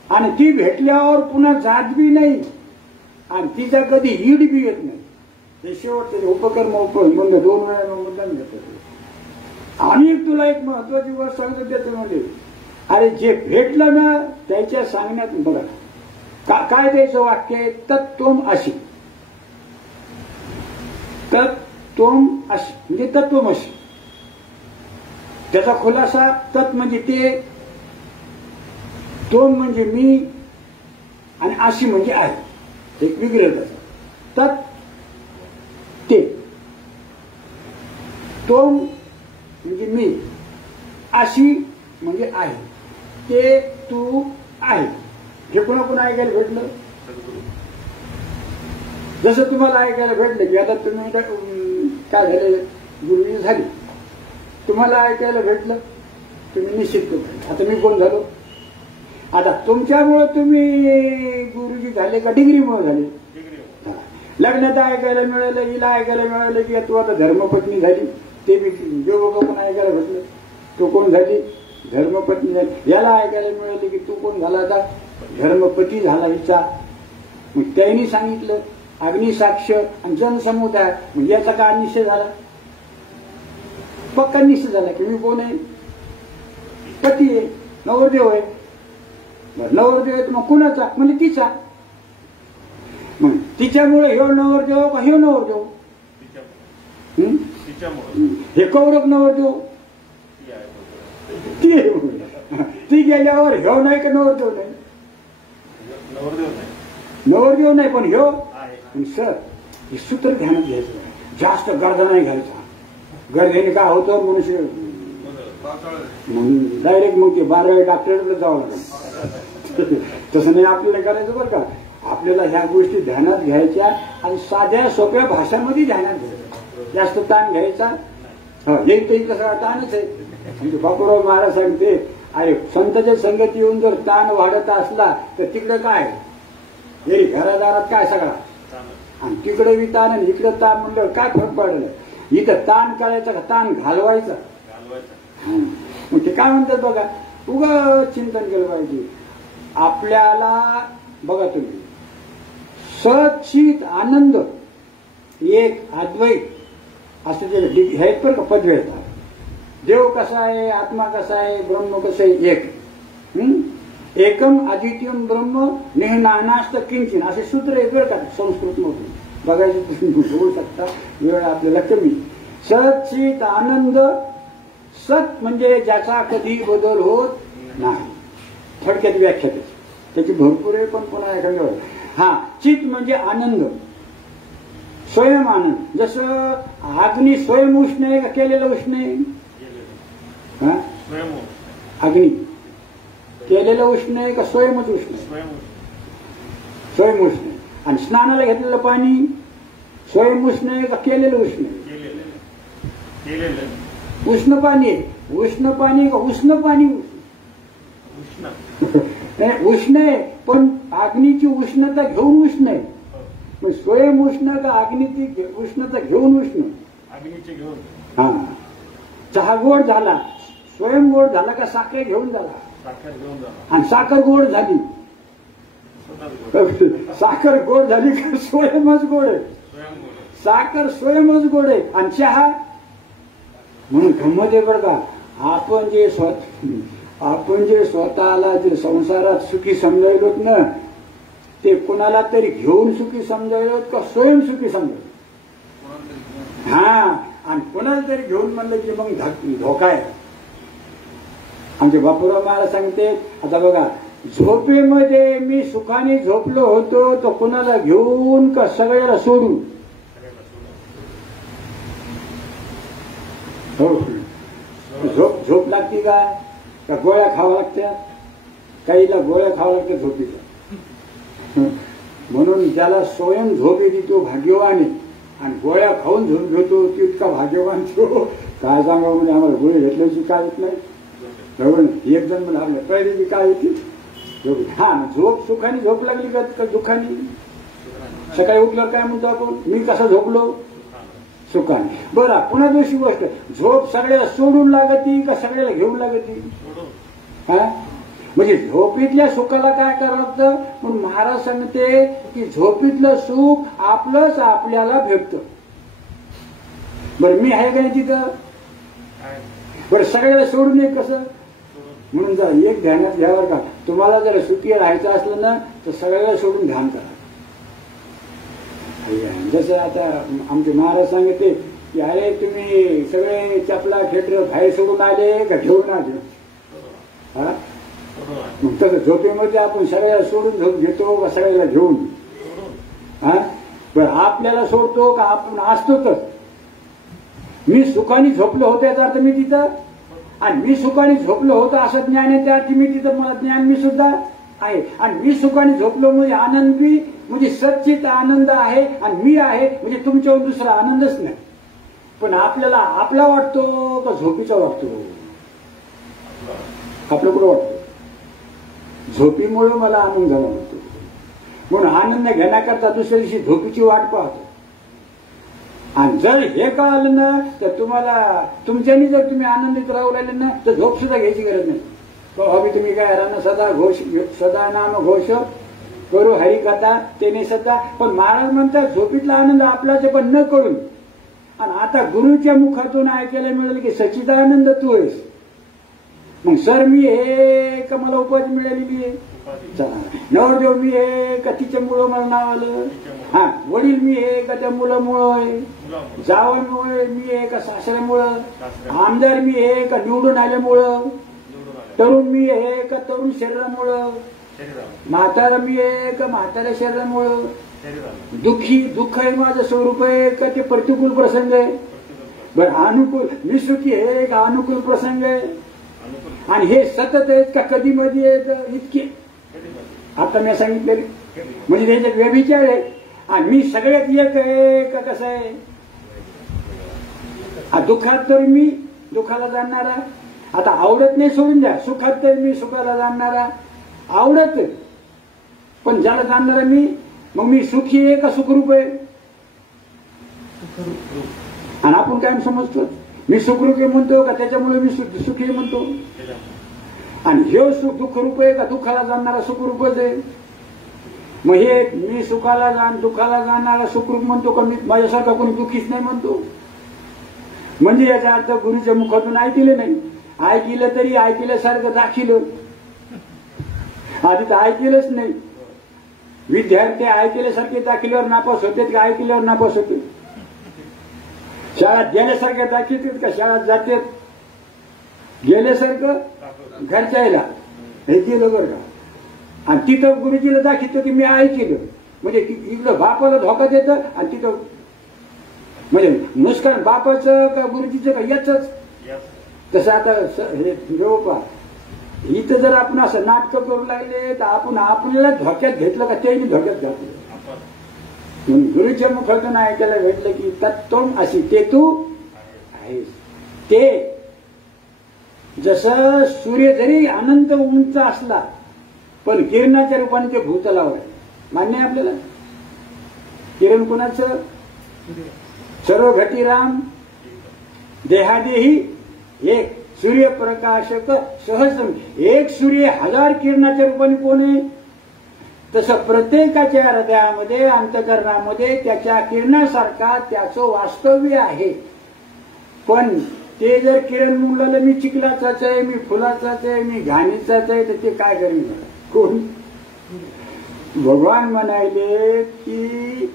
आणि ती भेटल्यावर पुन्हा जात बी नाही आणि तिचा कधी हीड बी येत नाही. ते शेवटचे उपकर्म म्हणजे 2 वेळा मुद्दाम घेतो. आम्ही तुला एक महत्वाची गोष्ट सांगतो देतो म्हणजे अरे जे भेटलं ना त्याच्या सांगण्यात बघा काय द्यायचं वाक्य आहे तत्त्वम अशी तत्त्वम अशी म्हणजे तत्त्वमशी. त्याचा खुलासा तत् म्हणजे ते तोम म्हणजे मी आणि अशी म्हणजे आहे एक विग्रह त्याचा तत् ते तोम म्हणजे मी अशी म्हणजे आहे ते तू आहे. हे पुन्हा पुन्हा ऐकायला भेटलं जसं तुम्हाला ऐकायला भेटलं की आता तुम्ही काय झाले गुरुजी झाली तुम्हाला ऐकायला भेटलं तुम्ही निश्चित करता. आता मी कोण झालो आता तुमच्यामुळे तुम्ही गुरुजी झाले का डिग्रीमुळे झाले. लग्नात ऐकायला मिळालं हिला ऐकायला मिळालं की तू आता धर्मपत्नी झाली ते बी जो कोण ऐकायला भेटलं तो कोण झाली धर्मपत्नी झाली. याला ऐकायला मिळालं की तू कोण झाला आता धर्मपती झाला हिचा. मग त्यांनी सांगितलं अग्निसाक्ष आणि जनसमुदाय म्हणजे याचा काय निश्चय झाला पक्का निश्चय झाला की मी कोण आहे पती आहे नवरदेव आहे. नवरदेव आहे मग कुणाचा म्हणजे तिचा मग तिच्यामुळे ह्यो नवरदेव का ह्यो नवरदेव हे कौरव नवरदेव ती गेल्यावर ह्यो नाही का नवरदेव नाही नवरदेव नाही पण ह्यो सर हे सूत्र ध्यानात घ्यायचं जास्त गर्दा नाही घ्यायचा. गर्देने काय होतं मनुष्य डायरेक्ट मग ते 12 डॉक्टरकडे जावं लागेल. तसं नाही आपल्याला करायचं बरं का. आपल्याला ह्या गोष्टी ध्यानात घ्यायच्या आणि साध्या सोप्या भाषांमध्ये ध्यानात घ्यायच्या. जास्त ताण घ्यायचा एक तरी कसा ताणच आहे. म्हणजे बापूराव महाराज सांगते अरे संतांच्या संगती येऊन जर ताण वाढत असला तर तिकडे काय हे घरादारात काय सगळा आणि तिकडे बी ताण आणि इकडे ताण म्हणलं काय फरक पडलं. इथं ताण करायचा का ताण घालवायचा. मग ते काय म्हणतात बघा उगाच चिंतन केलं पाहिजे. आपल्याला बघा तुम्ही सचित आनंद एक अद्वैत असं जे हे पण का पदवी येतात. देव कसा आहे आत्मा कसा आहे ब्रह्म कसं आहे एक एकम अद्वितीयम ब्रह्म नेहनानास्त किंचिन असे सूत्र एक वेळ का संस्कृत मध्ये बघायचं तुम्ही बोलू शकता वेळ आपल्याला कमी. सचित आनंद सत म्हणजे ज्याचा कधी बदल होत नाही. थोडक्यात व्याख्या त्याची भरपूर आहे पण पुन्हा एखाद्या हा चित म्हणजे आनंद स्वयं आनंद. जसं अग्नी स्वयं उष्ण आहे का केलेलं उष्ण आहे अग्नी केलेलं उष्ण आहे का स्वयंच उष्ण स्वयं उष्ण. आणि स्नानाला घेतलेलं पाणी स्वयं उष्ण आहे का केलेलं उष्ण उष्ण पाणी आहे उष्ण पाणी का उष्ण पाणी उष्ण आहे पण अग्नीची उष्णता घेऊन उष्ण आहे. मग स्वयं उष्ण का अग्नीची उष्णता घेऊन उष्ण अग्नीचे घेऊन. हा चहा गोड झाला स्वयं गोड झाला का साखर घेऊन झाला साखर घेऊन झाला आणि साखर गोड झाली साखर गोड झाली का स्वयंच गोड आहे. साखर स्वयंच गोड आहे आणि चहा म्हणून गंमत आहे बरं का. आपण जे स्वतःला जे संसारात सुखी समजायलोत ना ते कुणाला तरी घेऊन सुखी समजायलोत का स्वयं सुखी समजायलोत. हा आणि कुणाला तरी घेऊन म्हणलं की मग धोका आहे. आमचे बापूराव महाराज सांगते आता बघा झोपेमध्ये मी सुखाने झोपलो होतो तर कुणाला घेऊन का सगळ्याला सोडून. हो झोप लागते का गोळ्या खावा लागत्या काहीला गोळ्या खावा लागत्या झोपीच्या. म्हणून ज्याला स्वयं झोप येते तो भाग्यवान आहे आणि गोळ्या खाऊन झोप घेतो ती इतका भाग्यवान तो काय सांगा म्हणजे आम्हाला गोळी घेतल्याची काय येत नाही बरोबर. एक जण मला आपल्या पहिली काय येते झोप. हा झोप सुखाने झोप लागली का दुःखाने. सकाळी उठल्यावर काय म्हणतो आपण मी कसा झोपलो सुखाने. बरं पुन्हा दुसरी गोष्ट झोप सगळ्याला सोडून लागती का सगळ्याला घेऊन लागती. हा म्हणजे झोपीतल्या सुखाला काय करावं लागतं. म्हणून महाराज सांगते की झोपीतलं सुख आपलंच आपल्याला भेटतं. बरं मी आहे का नाही तिथं. बरं सगळ्याला सोडून एक कसं. म्हणून जर एक ध्यानात घ्यावर का तुम्हाला जर सुखी राहायचं असलं ना तर सगळ्याला सोडून ध्यान करा. जसं आता आमचे महाराज सांगते की अरे तुम्ही सगळे चपला खेटर बाहेर सोडून आले का घेऊन आले. हा मग तसं झोपेमध्ये आपण सगळ्याला सोडून झोप घेतो का सगळ्याला घेऊन. हा बरं आपल्याला सोडतो का आपण असतो. तर मी सुखाने झोपलो होतो याचा अर्थ मी तिथं आणि मी सुखाने झोपलो होतो असं ज्ञान आहे त्या अर्थी मी तिथं मला ज्ञान मी सुद्धा आहे. आणि मी सुखाने झोपलो म्हणजे आनंद बी म्हणजे सच्चित आनंद आहे आणि मी आहे म्हणजे तुमच्यावर दुसरा आनंदच नाही. पण आपल्याला आपला वाटतो का झोपीचा वाटतो. आपलं कुठं वाटतो. झोपीमुळे मला आनंद झाला म्हणतो. म्हणून आनंद घेण्याकरता दुसऱ्या दिवशी झोपीची वाट पाहतो. आणि जर हे कळालं ना तर तुम्हाला तुमच्यानी जर तुम्ही आनंदित राहू राहिले ना तर झोप सुद्धा घ्यायची गरज नाही. हवी तुम्ही काय राहणं सदा घोष सदा नाम घोष करू हरिकथा तेने सदा. पण महाराज म्हणतात झोपीतला आनंद आपलाच आहे पण न कळून. आणि आता गुरुच्या मुखातून ऐकायला मिळेल की सच्चिदानंद तू आहेस. मग सर मी हे का मला उपाधी मिळालेली आहे. नवरदेव मी हे का तिच्यामुळं मला नाव आलं. हा वडील मी हे का त्या मुलामुळं आहे. जावयामुळे मी हे का सासऱ्यामुळं. आमदार मी हे का निवडून आल्यामुळं. तरुण मी हे का तरुण शरीरामुळं. म्हातारा मी आहे का म्हाताऱ्या शरीरामुळं. दुःख आहे माझं स्वरूप आहे का ते प्रतिकूल प्रसंग आहे. बरं अनुकूल मी सुखी आहे का अनुकूल प्रसंग आहे. आणि हे सतत आहेत का कधी मध्ये आहेत इतके. आता मी सांगितलेले म्हणजे त्याच्यात व्यभिचार आहे. आणि मी सगळ्यात एक आहे का कसं आहे. दुःखात तर मी दुःखाला जाणणारा. आता आवडत नाही सोडून द्या. सुखात तर मी सुखाला जाणणारा. आवडत पण ज्याला जाणणारा मी. मग मी सुखी आहे का सुखरूप आहे. आणि आपण काय समजतो मी सुखरूप आहे म्हणतो का त्याच्यामुळे मी सुखी म्हणतो. आणि हे सुख दुःखरूप आहे का दुःखाला जाणणारा सुखरूपच आहे. मग हे मी सुखाला दुःखाला जाणारा सुखरूप म्हणतो का मी माझ्यासारखा कोणी दुःखीच नाही म्हणतो. म्हणजे याचा अर्थ गुरुच्या मुखातून ऐकलं नाही. ऐकलं तरी ऐकल्यासारखं दाखिलं. आधी तर ऐकलंच नाही. विद्यार्थी ऐकल्यासारखे दाखिल्यावर नापास होते का ऐकल्यावर नापास होते. शाळेत गेल्यासारख्या दाखवतात का शाळेत जातात गेल्यासारखं घरच्या यायला हे केलं बरं का. आणि तिथं गुरुजीला दाखवतो की मी ऐकलं म्हणजे इथलं बापाला धोका देतं आणि तिथं म्हणजे नुसकान बापाचं का गुरुजीचं का याच. तसं आता हे जवळपा इथं जर आपण असं नाटकं करू लागले तर आपण आपल्याला धोक्यात घेतलं का तेही धोक्यात घातलं. म्हणून गुरुच्या मुखातून ऐकायला भेटलं की तत्त्वम अशी ते तू आहेस. ते जसं सूर्य जरी अनंत उंच असला पण किरणाच्या रूपाने ते भूतलावर आहे. मान्य आहे आपल्याला. किरण कोणाचं. सर्व घटीराम देहादेही एक सूर्यप्रकाशक सहज. एक सूर्य हजार किरणाच्या रूपाने कोण आहे. तसं प्रत्येकाच्या हृदयामध्ये अंतःकरणामध्ये त्याच्या किरणासारखा त्याचं वास्तव्य आहे. पण ते जर किरण मुलाला मी चिखलाचाच आहे मी फुलाचाच आहे मी घाणीचाच आहे तर ते काय करेल कोण. भगवान म्हणाले की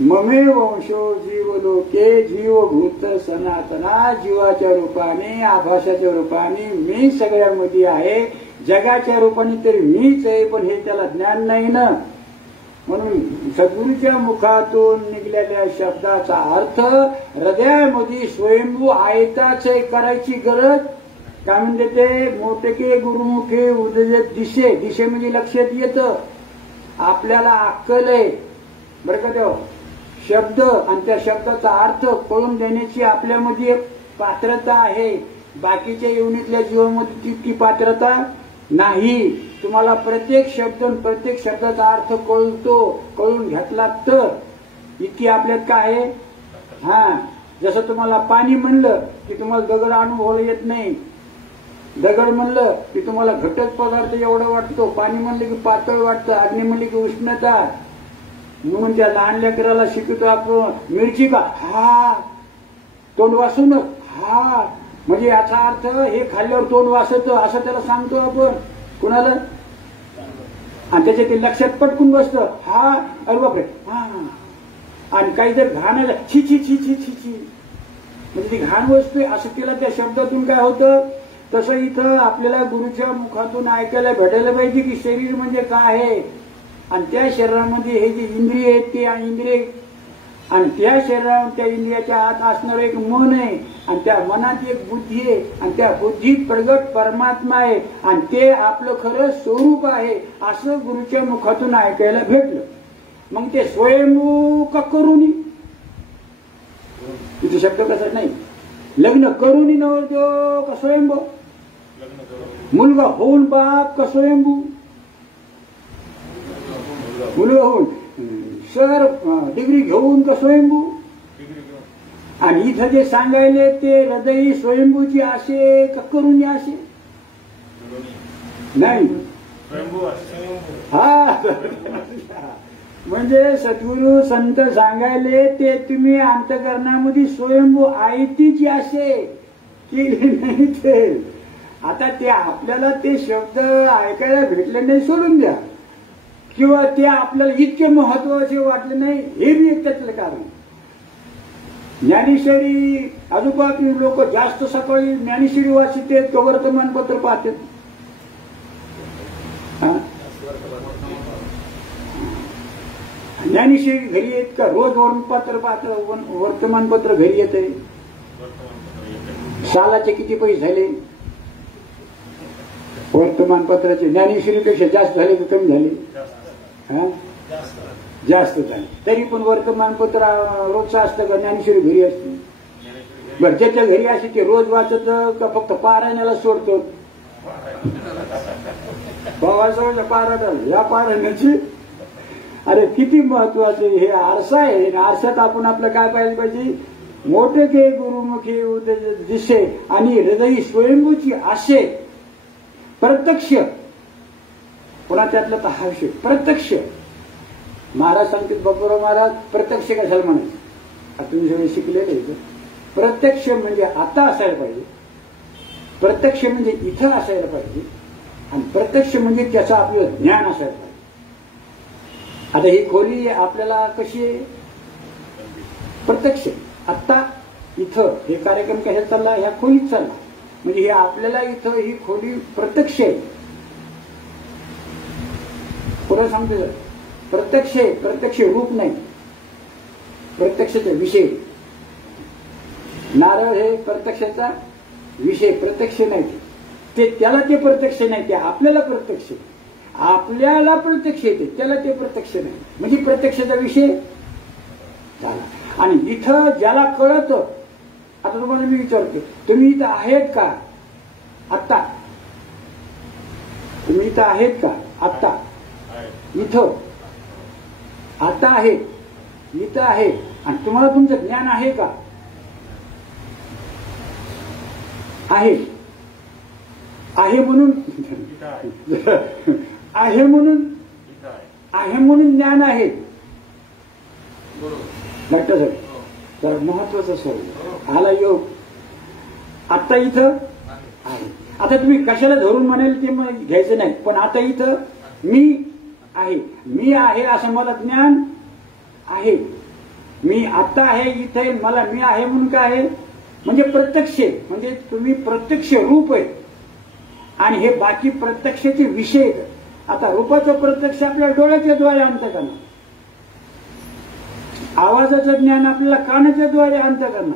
ममे वंशो जीवलोके जीवभूत सनातना. जीवाच्या रूपाने आभासाच्या रूपाने मी सगळ्यामध्ये आहे. जगाच्या रूपाने तरी मीच आहे पण हे त्याला ज्ञान नाही ना. म्हणून सद्गुरूच्या मुखातून निघलेल्या शब्दाचा अर्थ हृदयामध्ये स्वयंभू आयताच करायची गरज. काय म्हणते ते मोठके गुरुमुखे उदय दिशे. दिशेमध्ये लक्षात येतं आपल्याला अक्कल आहे बरं का. तेव्हा शब्द आणि त्या शब्दाचा अर्थ कळून देण्याची आपल्यामध्ये पात्रता आहे. बाकीच्या युनिटल्या जीवामध्ये तितकी पात्रता नाही. तुम्हाला प्रत्येक शब्द प्रत्येक शब्दाचा अर्थ कळून घेतला तर इतकी आपल्यात काय आहे. जसं तुम्हाला पाणी म्हणलं की तुम्हाला दगड अनुभवायला येत नाही. दगड म्हणलं की तुम्हाला घटक पदार्थ एवढा वाटतो. पाणी म्हणलं की पातळ वाटतं. अग्नी म्हणले की उष्णता. म्हणून त्या लहान लेकराला शिकवतो आपण मिरची का तोंड वासून म्हणजे याचा अर्थ हे खाल्ल्यावर तोंड वासतं असं त्याला सांगतो आपण. कुणाला आणि त्याच्या ते लक्षात पटकून बसतं. अरे बापरे आणि काही जर घाण आलं छी छी छी छी छी छी म्हणजे ती घाण वस्तू असं तिला त्या शब्दातून काय होतं. तसं इथं आपल्याला गुरुच्या मुखातून ऐकायला भेटायला पाहिजे की शरीर म्हणजे काय आहे आणि त्या शरीरामध्ये हे जे इंद्रिय आहेत ते इंद्रिय आणि त्या शरीरात त्या इंद्रियाच्या आत असणारं एक मन आहे आणि त्या मनात एक बुद्धी आहे आणि त्या बुद्धीत प्रगट परमात्मा आहे आणि ते आपलं खरं स्वरूप आहे असं गुरुच्या मुखातून ऐकायला भेटलं. मग ते स्वयंभू का करुणी तिथे शब्द कसा नाही. लग्न करुणी नवरदेव का स्वयंभू. मुलगा होऊन बाप का स्वयंभू. मुलगा होऊन सर डिग्री घेऊन का स्वयंभू. आणि इथं जे सांगायले ते हृदय स्वयंभूची असे का करुणी असे नाही. म्हणजे सद्गुरू संत सांगायले ते तुम्ही अंतकरणामध्ये स्वयंभू आयतीची असे केले नाही. ते आता ते आपल्याला ते शब्द ऐकायला भेटले नाही सोडून द्या किंवा ते आपल्याला इतके महत्वाचे वाटले नाही हे बी एक त्यातलं कारण. ज्ञानेश्वरी आजूबाजू लोक जास्त सकाळी ज्ञानेश्वरी वाचते तो वर्तमानपत्र पाहतात. ज्ञानेश्वरी घरी येत का रोज वर्तमानपत्र घरी येत आहे. सालाचे किती पैसे झाले वर्तमानपत्राचे. ज्ञानेश्वरीपेक्षा जास्त झाले तर कमी झाले. जास्त झाले तरी पण वर्तमानपत्र रोजचं असतं का ज्ञानेश्वरी घरी असते. बरं ज्याच्या घरी असे ते रोज वाचत का फक्त पारायणाला सोडतो. भावाजवळच्या पारायण या पारायणाची अरे किती महत्वाचं हे आरसा आहे. आरसात आपण आपलं काय पाहिजे पाहिजे मोठे के गुरुमुखी दिसे आणि हृदय स्वयंभूची असे प्रत्यक्ष. पुन्हा त्यातलं तर हा विषय प्रत्यक्ष. महाराज सांगतात बापूराव महाराज प्रत्यक्ष कशाला म्हणायचं. आता तुम्ही सगळे शिकलेले प्रत्यक्ष म्हणजे आता असायला पाहिजे. प्रत्यक्ष म्हणजे इथं असायला पाहिजे आणि प्रत्यक्ष म्हणजे त्याचं आपलं ज्ञान असायला पाहिजे. आता ही खोली आपल्याला कशी आहे प्रत्यक्ष. आत्ता इथं हे कार्यक्रम कशात चालला ह्या खोलीत चालला म्हणजे हे आपल्याला इथं ही खोली प्रत्यक्ष आहे. पुढे सांगतो प्रत्यक्ष आहे. प्रत्यक्ष रूप नाही प्रत्यक्षाचा विषय. नारळ हे प्रत्यक्षाचा विषय प्रत्यक्ष नाही. ते त्याला ते प्रत्यक्ष नाही ते आपल्याला प्रत्यक्ष. आपल्याला प्रत्यक्ष येते त्याला ते प्रत्यक्ष नाही म्हणजे प्रत्यक्षाचा विषय झाला. आणि इथं ज्याला कळत आता तुम्हाला मी विचारतो तुम्ही इथं आहेत का आत्ता. तुम्ही इथं आहेत का आत्ता. इथं आता आहे इथं आहे आणि तुम्हाला तुमचं ज्ञान आहे का. आहे म्हणून आहे म्हणून ज्ञान आहे. डॉक्टर साहेब जरा महत्वाचं सर आला योग. आता इथं आहे. आता तुम्ही कशाला धरून म्हणाल ते घ्यायचं नाही पण आता इथं मी आहे असं मला ज्ञान आहे. मी आता आहे इथे मला मी आहे म्हणून काय आहे म्हणजे प्रत्यक्ष म्हणजे तुम्ही प्रत्यक्ष रूप आहे आणि हे बाकी प्रत्यक्षाचे विषय. आता रूपाचं प्रत्यक्ष आपल्या डोळ्याच्या द्वारे अंतकरण. आवाजाचं ज्ञान आपल्याला कानाच्या द्वारे अंतकरण.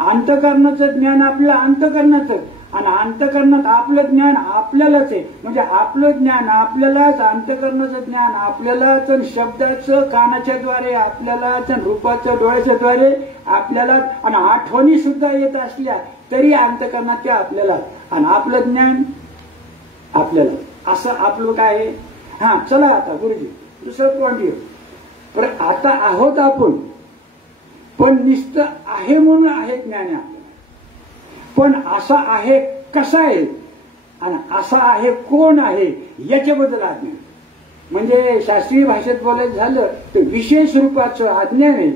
अंतकरणाचं ज्ञान आपल्याला अंतकरणाचं आणि अंतःकरणात आपलं ज्ञान आपल्यालाच आहे. म्हणजे आपलं ज्ञान आपल्यालाच, अंतःकरणाचं ज्ञान आपल्यालाच, शब्दाचं कानाच्या द्वारे आपल्यालाच, रूपाचं डोळ्याच्या द्वारे आपल्यालाच, आणि आठवणी सुद्धा येत असल्या तरी अंतःकरणात त्या आपल्यालाच, आणि आपलं ज्ञान आपल्याला. असं आपलं काय आहे. हा चला आता गुरुजी दुसरं पॉइंट येऊ. पण आता आहोत आपण, पण नुसतं आहे म्हणून आहे ज्ञान आपल्याला. पण असा आहे कसा आहे आणि असा आहे कोण आहे याच्याबद्दल अज्ञान. म्हणजे शास्त्रीय भाषेत बोलायचं झालं तर विशेष रूपाचं अज्ञान आहे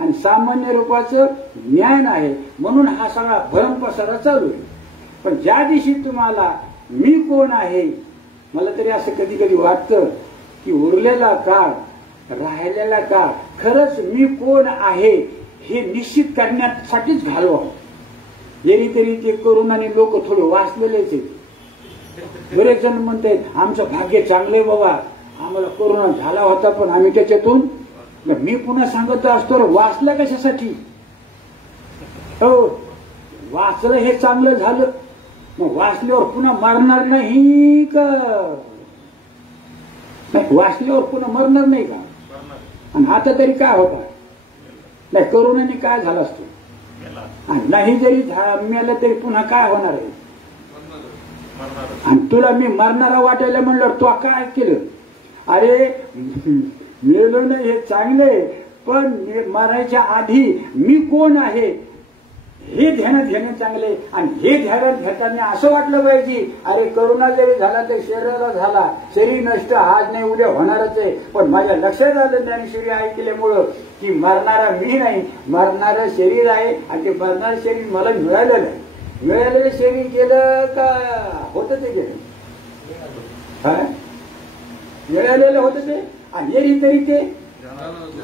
आणि सामान्य रूपाचं ज्ञान आहे. म्हणून हा सगळा भरमपसारा चालू आहे. पण ज्या दिवशी तुम्हाला मी कोण आहे, मला तरी असं कधी कधी वाटतं की उरलेला काळ, राहिलेला काळ खरंच मी कोण आहे हे निश्चित करण्यासाठीच घालवा. जरी तरी ते करून आणि लोक थोडे वाचलेलेच आहेत. बरेच जण म्हणतात आमचं भाग्य चांगलंय बाबा, आम्हाला कोरोना झाला होता पण आम्ही त्याच्यातून. मी पुन्हा सांगत असतो वाचलं कशासाठी. हो वाचलं हे चांगलं झालं, मग वाचल्यावर पुन्हा मरणार नाही का. वाचल्यावर पुन्हा मरणार नाही का. आणि आता तरी काय होता नाही, करोनाने काय झालं असतो. आणि नाही जरी मेलं तरी पुन्हा काय होणार आहे. आणि तुला मी मरणारा वाटायला म्हणलं तो काय केलं. अरे मेलो नाही हे चांगले, पण मरायच्या आधी मी कोण आहे हे ध्यानात घेणं चांगले. आणि हे ध्यानात घेताना असं वाटलं पाहिजे अरे करोना जरी झाला तर शरीराला झाला, शरीर नष्ट आज नाही उद्या होणारच आहे. पण माझ्या लक्षात आलं ज्ञानेश्वरी ऐकल्यामुळं की मरणारा मी नाही, मरणारं शरीर आहे. आणि ते मरणारं शरीर मला मिळालेलं आहे. मिळालेलं शरीर गेलं का होतं ते गेलं, मिळालेलं होतं ते. आणि जरी तरी ते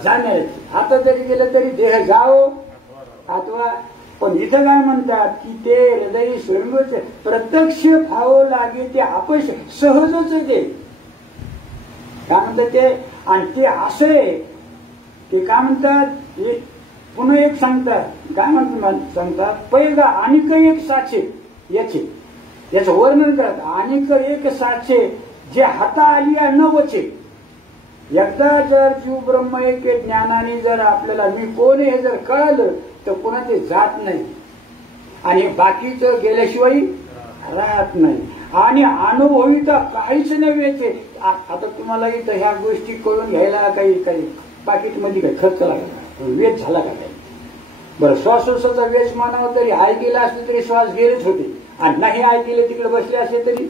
जाणार, आता जरी गेलं तरी देह जाओ अथवा. पण इथं काय म्हणतात की ते हृदय स्वयंच प्रत्यक्ष खावं लागे, ते अपयश सहजच ते काय म्हणतात ते. आणि ते असं आहे ते काय म्हणतात, पुन्हा एक सांगतात काय सांगतात पहिला अनेक एक साचे याचं वर्णन करतात. अनेक एक साचे जे हाता आली न वचे. एकदा जर जीव ब्रह्म एक ज्ञानाने जर आपल्याला मी कोण हे जर कळलं तर पुन्हा ते जात नाही आणि बाकीचं गेल्याशिवाय राहत नाही. आणि अनुभवी तर काहीच नव्हे. आता तुम्हाला इथं ह्या गोष्टी करून घ्यायला काही पाकिटमध्ये काही खर्च लागला, वेच झाला का काही. बरं श्वासोश्वासाचा वेच मानावा तरी आय गेला असले तरी श्वास गेलेच होते, आणि नाही आय गेले तिकडे बसले असले तरी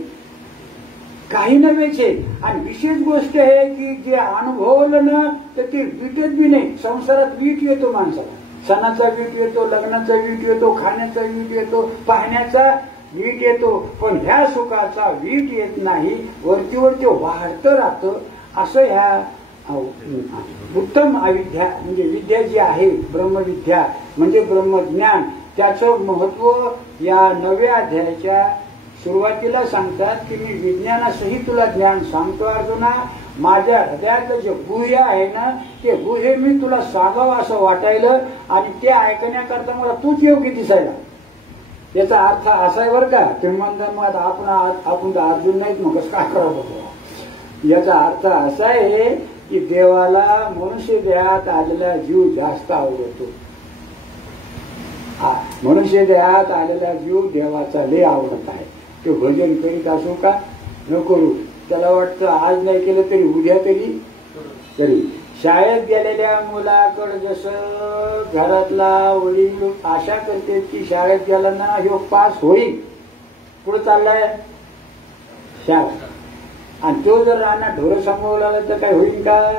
काही नव्हेचे. आणि विशेष गोष्ट आहे की जे अनुभवलं ना तर ते विटत बी नाही. संसारात वीट येतो माणसाला, सणाचा वीट येतो, लग्नाचा वीट येतो, खाण्याचा वीट येतो, पाहण्याचा वीट येतो, पण ह्या सुखाचा वीट येत नाही. वरतीवर ते वाढतं राहतं. असं ह्या उत्तम अविद्या म्हणजे विद्या जी आहे ब्रह्मविद्या म्हणजे ब्रह्मज्ञान, त्याचं महत्व या 9व्या अध्यायाच्या सुरुवातीला सांगतात की मी विज्ञानासहित तुला ज्ञान सांगतो अर्जुना. माझ्या हृदयातलं जे गुह्य आहे ना ते गुह्य मी तुला सांगावं असं वाटायलं आणि ते ऐकण्याकरता मला तूच योग्य दिसायला. याचा अर्थ असा आहे बरं का. तुम्ही म्हणता मग आपण तर अर्जुन नाहीत, मग कसं काय करावं होतं. याचा अर्थ असा आहे की देवाला मनुष्य देहात आलेला जीव जास्त आवडतो. मनुष्य देहात आलेला जीव देवाचा लय आवडत आहे. तो भजन करीत असो का न करू, त्याला वाटतं आज नाही केलं तरी उद्या तरी. शाळेत गेलेल्या मुलाकडे जसं घरातला वडील आशा करते की शाळेत गेला ना ह्यो पास होईल, पुढे चाललाय शाळा, आणि तो जर राहणार ढोरं सांभाळला तर काय होईल का.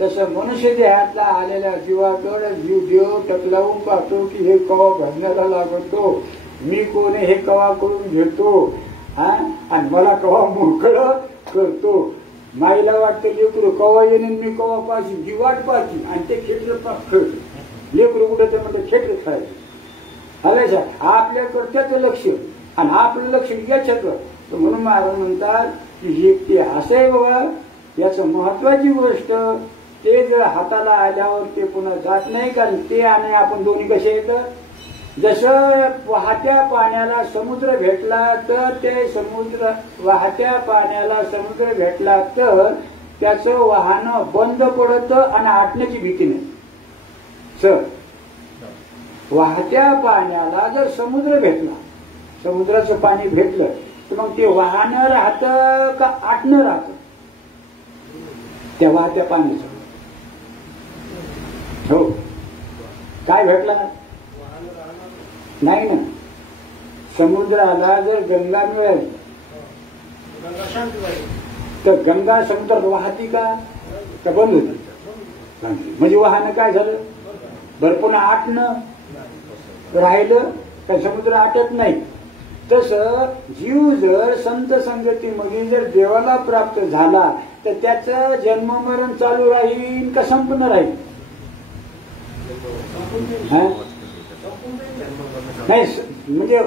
तसं मनुष्य देहातला आलेल्या जीवाकडे जीव देव टकलावून पाहतो की हे कवा भजनाला लागतो, मी कोण हे कवा करून घेतो, आणि मला कवा मोकळं करतो. माईला वाटतं लेकरू कवा येणे मी कवा पाहिजे, जी वाट पाहिजे, आणि ते खेटर खेळतो. लेकरू कुठं ते म्हणतं खेटर खेळायचं. आलं आपल्याकडं त्याचं लक्ष आणि आपलं लक्ष याच्याकडं. तर म्हणून महाराज म्हणतात की हे ते असं आहे बाबा. याचं महत्वाची गोष्ट ते जर हाताला आल्यावर ते पुन्हा जात नाही, कारण ते आणि आपण दोन्ही कसे येतं जसं वाहत्या पाण्याला समुद्र भेटला तर ते समुद्र वाहत्या पाण्याला समुद्र भेटला तर त्याचं वाहन बंद पडतं आणि आटण्याची भीती नाही. सर, वाहत्या पाण्याला जर समुद्र भेटला, समुद्राचं पाणी भेटलं तर मग ते वाहनं राहतं का आटणं राहतं त्या वाहत्या पाण्याचं? हो, काय भेटला नाही ना. समुद्राला जर गंगा मिळेल तर गंगा समुद्रात वाहती का बंद होती? म्हणजे वाहन काय झालं? भरपूर आटणं राहिलं तर समुद्र आटत नाही. तसं जीव जर संत संगतीमध्ये जर देवाला प्राप्त झाला तर त्याचं जन्म मरण चालू राहील का संपूर्ण राहील? नाही, म्हणजे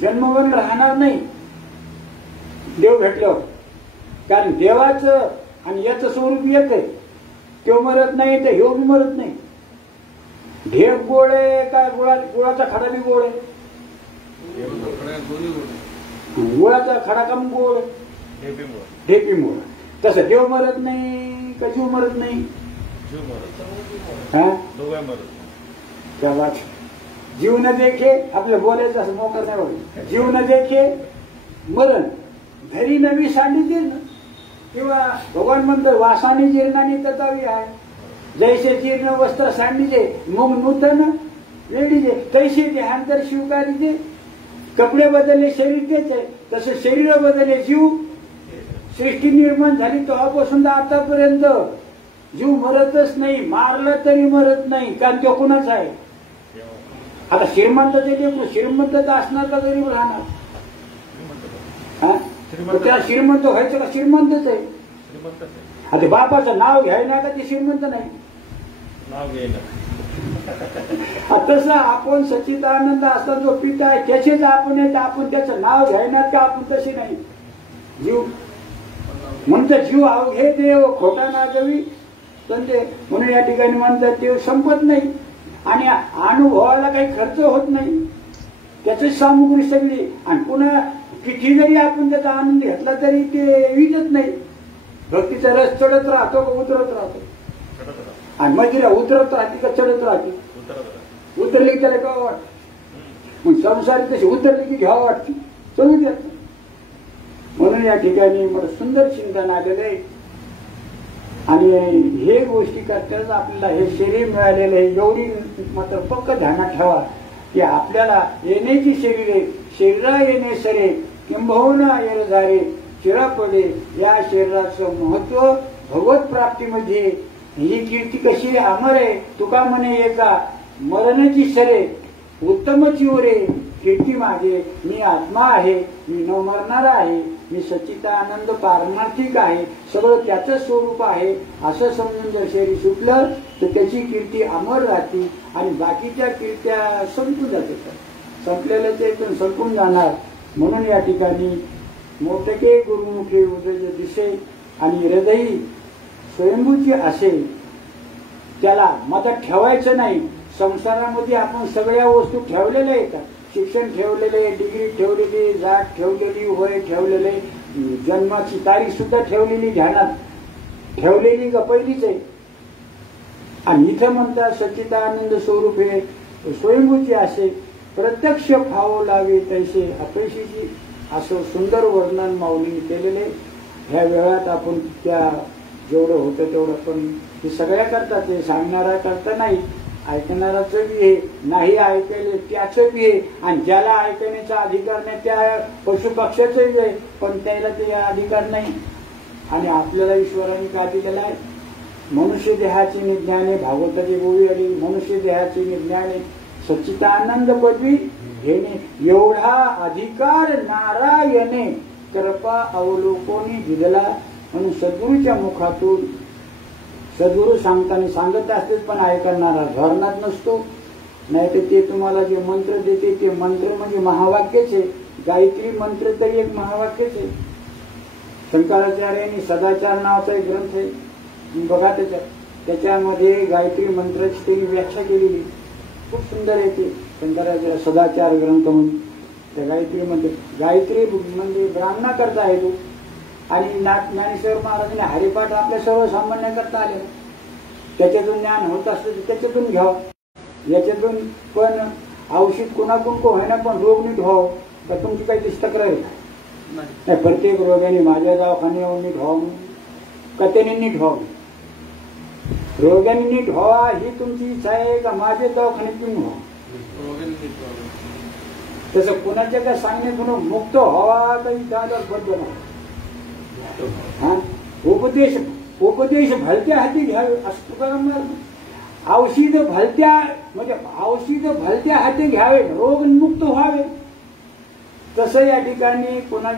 जन्ममरण राहणार नाही देव भेटल्यावर. कारण देवाचं आणि याचं स्वरूप एक आहे. तो मरत नाही तर ह्यो बी मरत नाही. ढेप गोळ आहे काय गुळाचा खडा बी गोळ आहे? गुळाचा खडा कम गोळ, ढेपी मोळ. तसं देव मरत नाही का जीव मरत नाही? जीव न देखे, आपल्या बोलायचं असं मोकर नाही बोल. जीव न देखे मरण घरी नवी सांडी जीर्ण, किंवा भगवान म्हणतो वासाने जीर्णाने ततावी आहे. जैसे जीर्ण वस्त्र सांडीचे मग नूतन वेडीचे, तैसे देहांतर शिवकारीचे. कपडे बदलले शरीर तेच आहे, तसं शरीर बदलले जीव. सृष्टी निर्माण झाली तेव्हापासून आतापर्यंत जीव मरतच नाही. मारलं तरी मरत नाही, कारण तो कुणाचा आहे? आता श्रीमंताचे लेकरू श्रीमंतच असणार का गरीब राहणार? त्या श्रीमंत व्हायचं का श्रीमंतच आहे? आता बापाचं नाव घ्यायला का ते श्रीमंत नाही? तसं आपण सच्चिदानंद असता जो पिता आहे त्याचेच आपण आहे, आपण त्याचं नाव घ्यायनात का आपण तसे नाही? जीव म्हणतं जीव अवघे देव खोटा नागवी म्हणजे, म्हणून या ठिकाणी म्हणतात देव संपत नाही आणि अनुभवाला काही खर्च होत नाही. त्याचीच सामुग्री सगळी. आणि पुन्हा किती जरी आपण त्याचा आनंद घेतला तरी ते विजत नाही. भक्तीचा रस चढत राहतो का उतरत राहतो? आणि मजिरा उतरत राहते का चढत राहते? उतरली त्याला का वाटत? मग संसारी तशी उतरली की घ्यावं वाटते, चढू देत. म्हणून या ठिकाणी मला सुंदर चिंतन आलेलं आहे. आणि हे गोष्टी करतानाच आपल्याला हे शरीर मिळालेलं आहे. एवढी मात्र पक्क ध्यानात ठेवा की आपल्याला येण्याची शरीर आहे. शरीरा येणे सरे किंबहुना येणे झारे चिरापडे. या शरीराचं महत्व भगवत प्राप्तीमध्ये. ही कीर्ती कशी अमर आहे. तुका म्हणे एका मरणाची सरे उत्तमची वरे कीर्ती मागे. मी आत्मा आहे, मी न मरणारा आहे, मी सच्चिदानंद पारमार्थिक आहे, सगळं त्याचं स्वरूप आहे असं समजून जर शरीर सुटलं तर त्याची कीर्ती अमर राहते आणि बाकीच्या कीर्त्या संपून जाते. संपलेलं ते पण संपून जाणार. म्हणून या ठिकाणी मोठके गुरुमुखे उदय दिसे आणि हृदय स्वयंभूची असेल त्याला मदत ठेवायचं नाही. संसारामध्ये आपण सगळ्या वस्तू ठेवलेल्या आहेत. शिक्षण ठेवलेले, डिग्री ठेवलेली, जात ठेवलेली, वय ठेवलेले, जन्माची तारीख सुद्धा ठेवलेली, ध्यानात ठेवलेली का पहिलीच आहे. आणि इथं म्हणतात सच्चिदानंद स्वरूप हे स्वयंभूचे असे प्रत्यक्ष फावो लावे तैसे अपयशीची. असं सुंदर वर्णन माऊलीने केलेले. ह्या वेळात आपण त्या जेवढं होतं तेवढं पण हे सगळ्या करतात. ते सांगणारा करता नाही, ऐकणाराचं बी आहे, नाही ऐकायला त्याचं बी आहे, आणि ज्याला ऐकण्याचा अधिकार नाही त्या पशुपक्षाचं बी आहे, पण त्याला ते अधिकार नाही. आणि आपल्याला ईश्वराने का दिलेला आहे? मनुष्य देहाची निज्ञाने भागवताची गोवी आली. मनुष्य देहाची निज्ञाने सच्चिदानंद पदवी घेणे एवढा अधिकार नारायणे कृपा अवलोकोनी दिलेला. म्हणून सद्गुरूच्या मुखातून सद्गुरू सांगताना सांगत असतेच पण ऐकणारा धोरणात नसतो. नाही तर ते तुम्हाला जे मंत्र देते ते मंत्र म्हणजे महावाक्यच आहे. गायत्री मंत्र तरी एक महावाक्यच आहे. शंकराचार्यांनी सदाचार नावाचा एक ग्रंथ आहे, बघा त्याच्यामध्ये गायत्री मंत्राची त्यांनी व्याख्या केलेली खूप सुंदर आहे. ते शंकराचार्य सदाचार ग्रंथ म्हणून त्या गायत्री म्हणजे ब्राह्मणाकरता आहे तो. आणि ज्ञानेश्वर महाराजांनी हरिपाठ आपल्या सर्वसामान्याकरता आले. त्याच्यातून ज्ञान होत असलं तर त्याच्यातून घ्यावं. याच्यातून पण औषध कोणाकडून को होईना पण रोग नीट व्हावं का तुमची काही तक्रार नाही. प्रत्येक रोगाने माझ्या दवाखान्यावर नीट व्हावं का त्याने नीट व्हावं. रोगाने नीट व्हावा ही तुमची इच्छा आहे का माझ्या दवाखान्यात व्हावं. तसं कुणाच्या काय सांगणे कुणा मुक्त व्हावा काही त्याला बद्दल उपदेश भलत्या हाती घ्यावे असं करणार. औषध भलत्या म्हणजे औषध भलत्या हाती घ्यावे रोग मुक्त व्हावे. तसं या ठिकाणी कोणा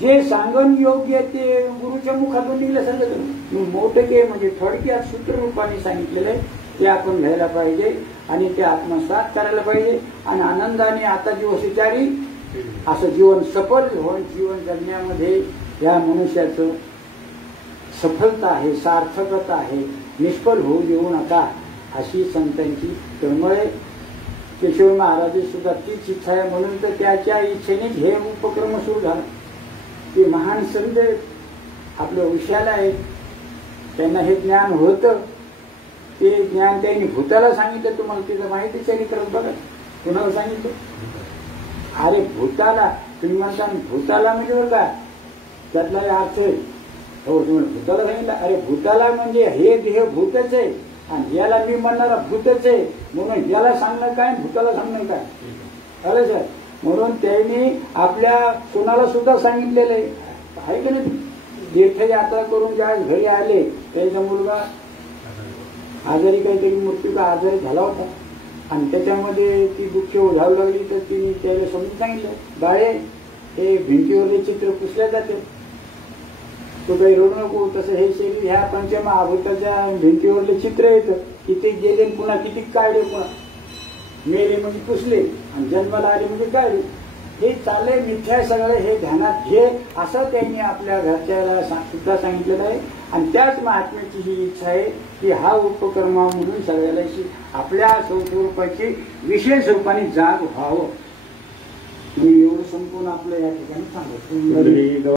जे सांगण योग्य ते गुरुच्या मुखातून निघलं सांगत मोठं ते म्हणजे थोडक्यात सूत्ररूपाने सांगितलेलं आहे ते आपण घ्यायला पाहिजे आणि ते आत्मसात करायला पाहिजे. आणि आनंदाने आता दिवस विचारी असं जीवन सफल होऊन जीवन जगण्यामध्ये या मनुष्याचं सफलता आहे सार्थकता आहे. निष्फल होऊ देऊ नका अशी संतांची तळमळ आहे. केशव महाराज सुद्धा तीच इच्छा आहे म्हणून तर त्याच्या इच्छेने हे उपक्रम सुरू झाला. ते महान संत आपल्या उशाला आहे त्यांना हे ज्ञान होतं. ते ज्ञान त्यांनी भूताला सांगितलं. तुम्हाला तिथं माहिती चरित्र बघा कुणाला सांगितलं. अरे भूताला तुम्ही म्हणता भूताला म्हणजे बरं काय त्यातला अर्थ आहे. हो तुम्ही भूताला सांगितलं. अरे भूताला म्हणजे हे देह भूतच आहे आणि याला मी म्हणणारा भूतच आहे म्हणून याला सांगणं काय भूताला सांगणं काय अरे सर. म्हणून त्यांनी आपल्या कोणाला सुद्धा सांगितलेलं आहे का नाही. तीर्थयात्रा करून ज्या घरी आले त्यांचा मुलगा आजारी काहीतरी मृत्यू आजारी झाला होता आणि त्याच्यामध्ये ती दुःख ओढावू लागली तर तिने त्याला समजून सांगितलं बाळे हे भिंतीवरले चित्र पुसल्या जाते तो काही रडू नको. तसं हे शरीर ह्या पंचमहाभूताच्या भिंतीवरले चित्र येतं. किती गेले पुन्हा किती काढले पुन्हा मेले म्हणजे पुसले आणि जन्माला आले म्हणजे काढले. हे चालले मिथ्या सगळे हे ध्यानात घे असं त्यांनी आपल्या घरच्याला सुद्धा सांगितलेलं आहे. आणि त्याच महात्म्याची ही इच्छा आहे की हा उपक्रम म्हणून सगळ्याला आपल्या स्वरूपाची विशेष रूपाने जाग व्हावं. मी एवढं संपूर्ण आपलं या ठिकाणी सांगतो.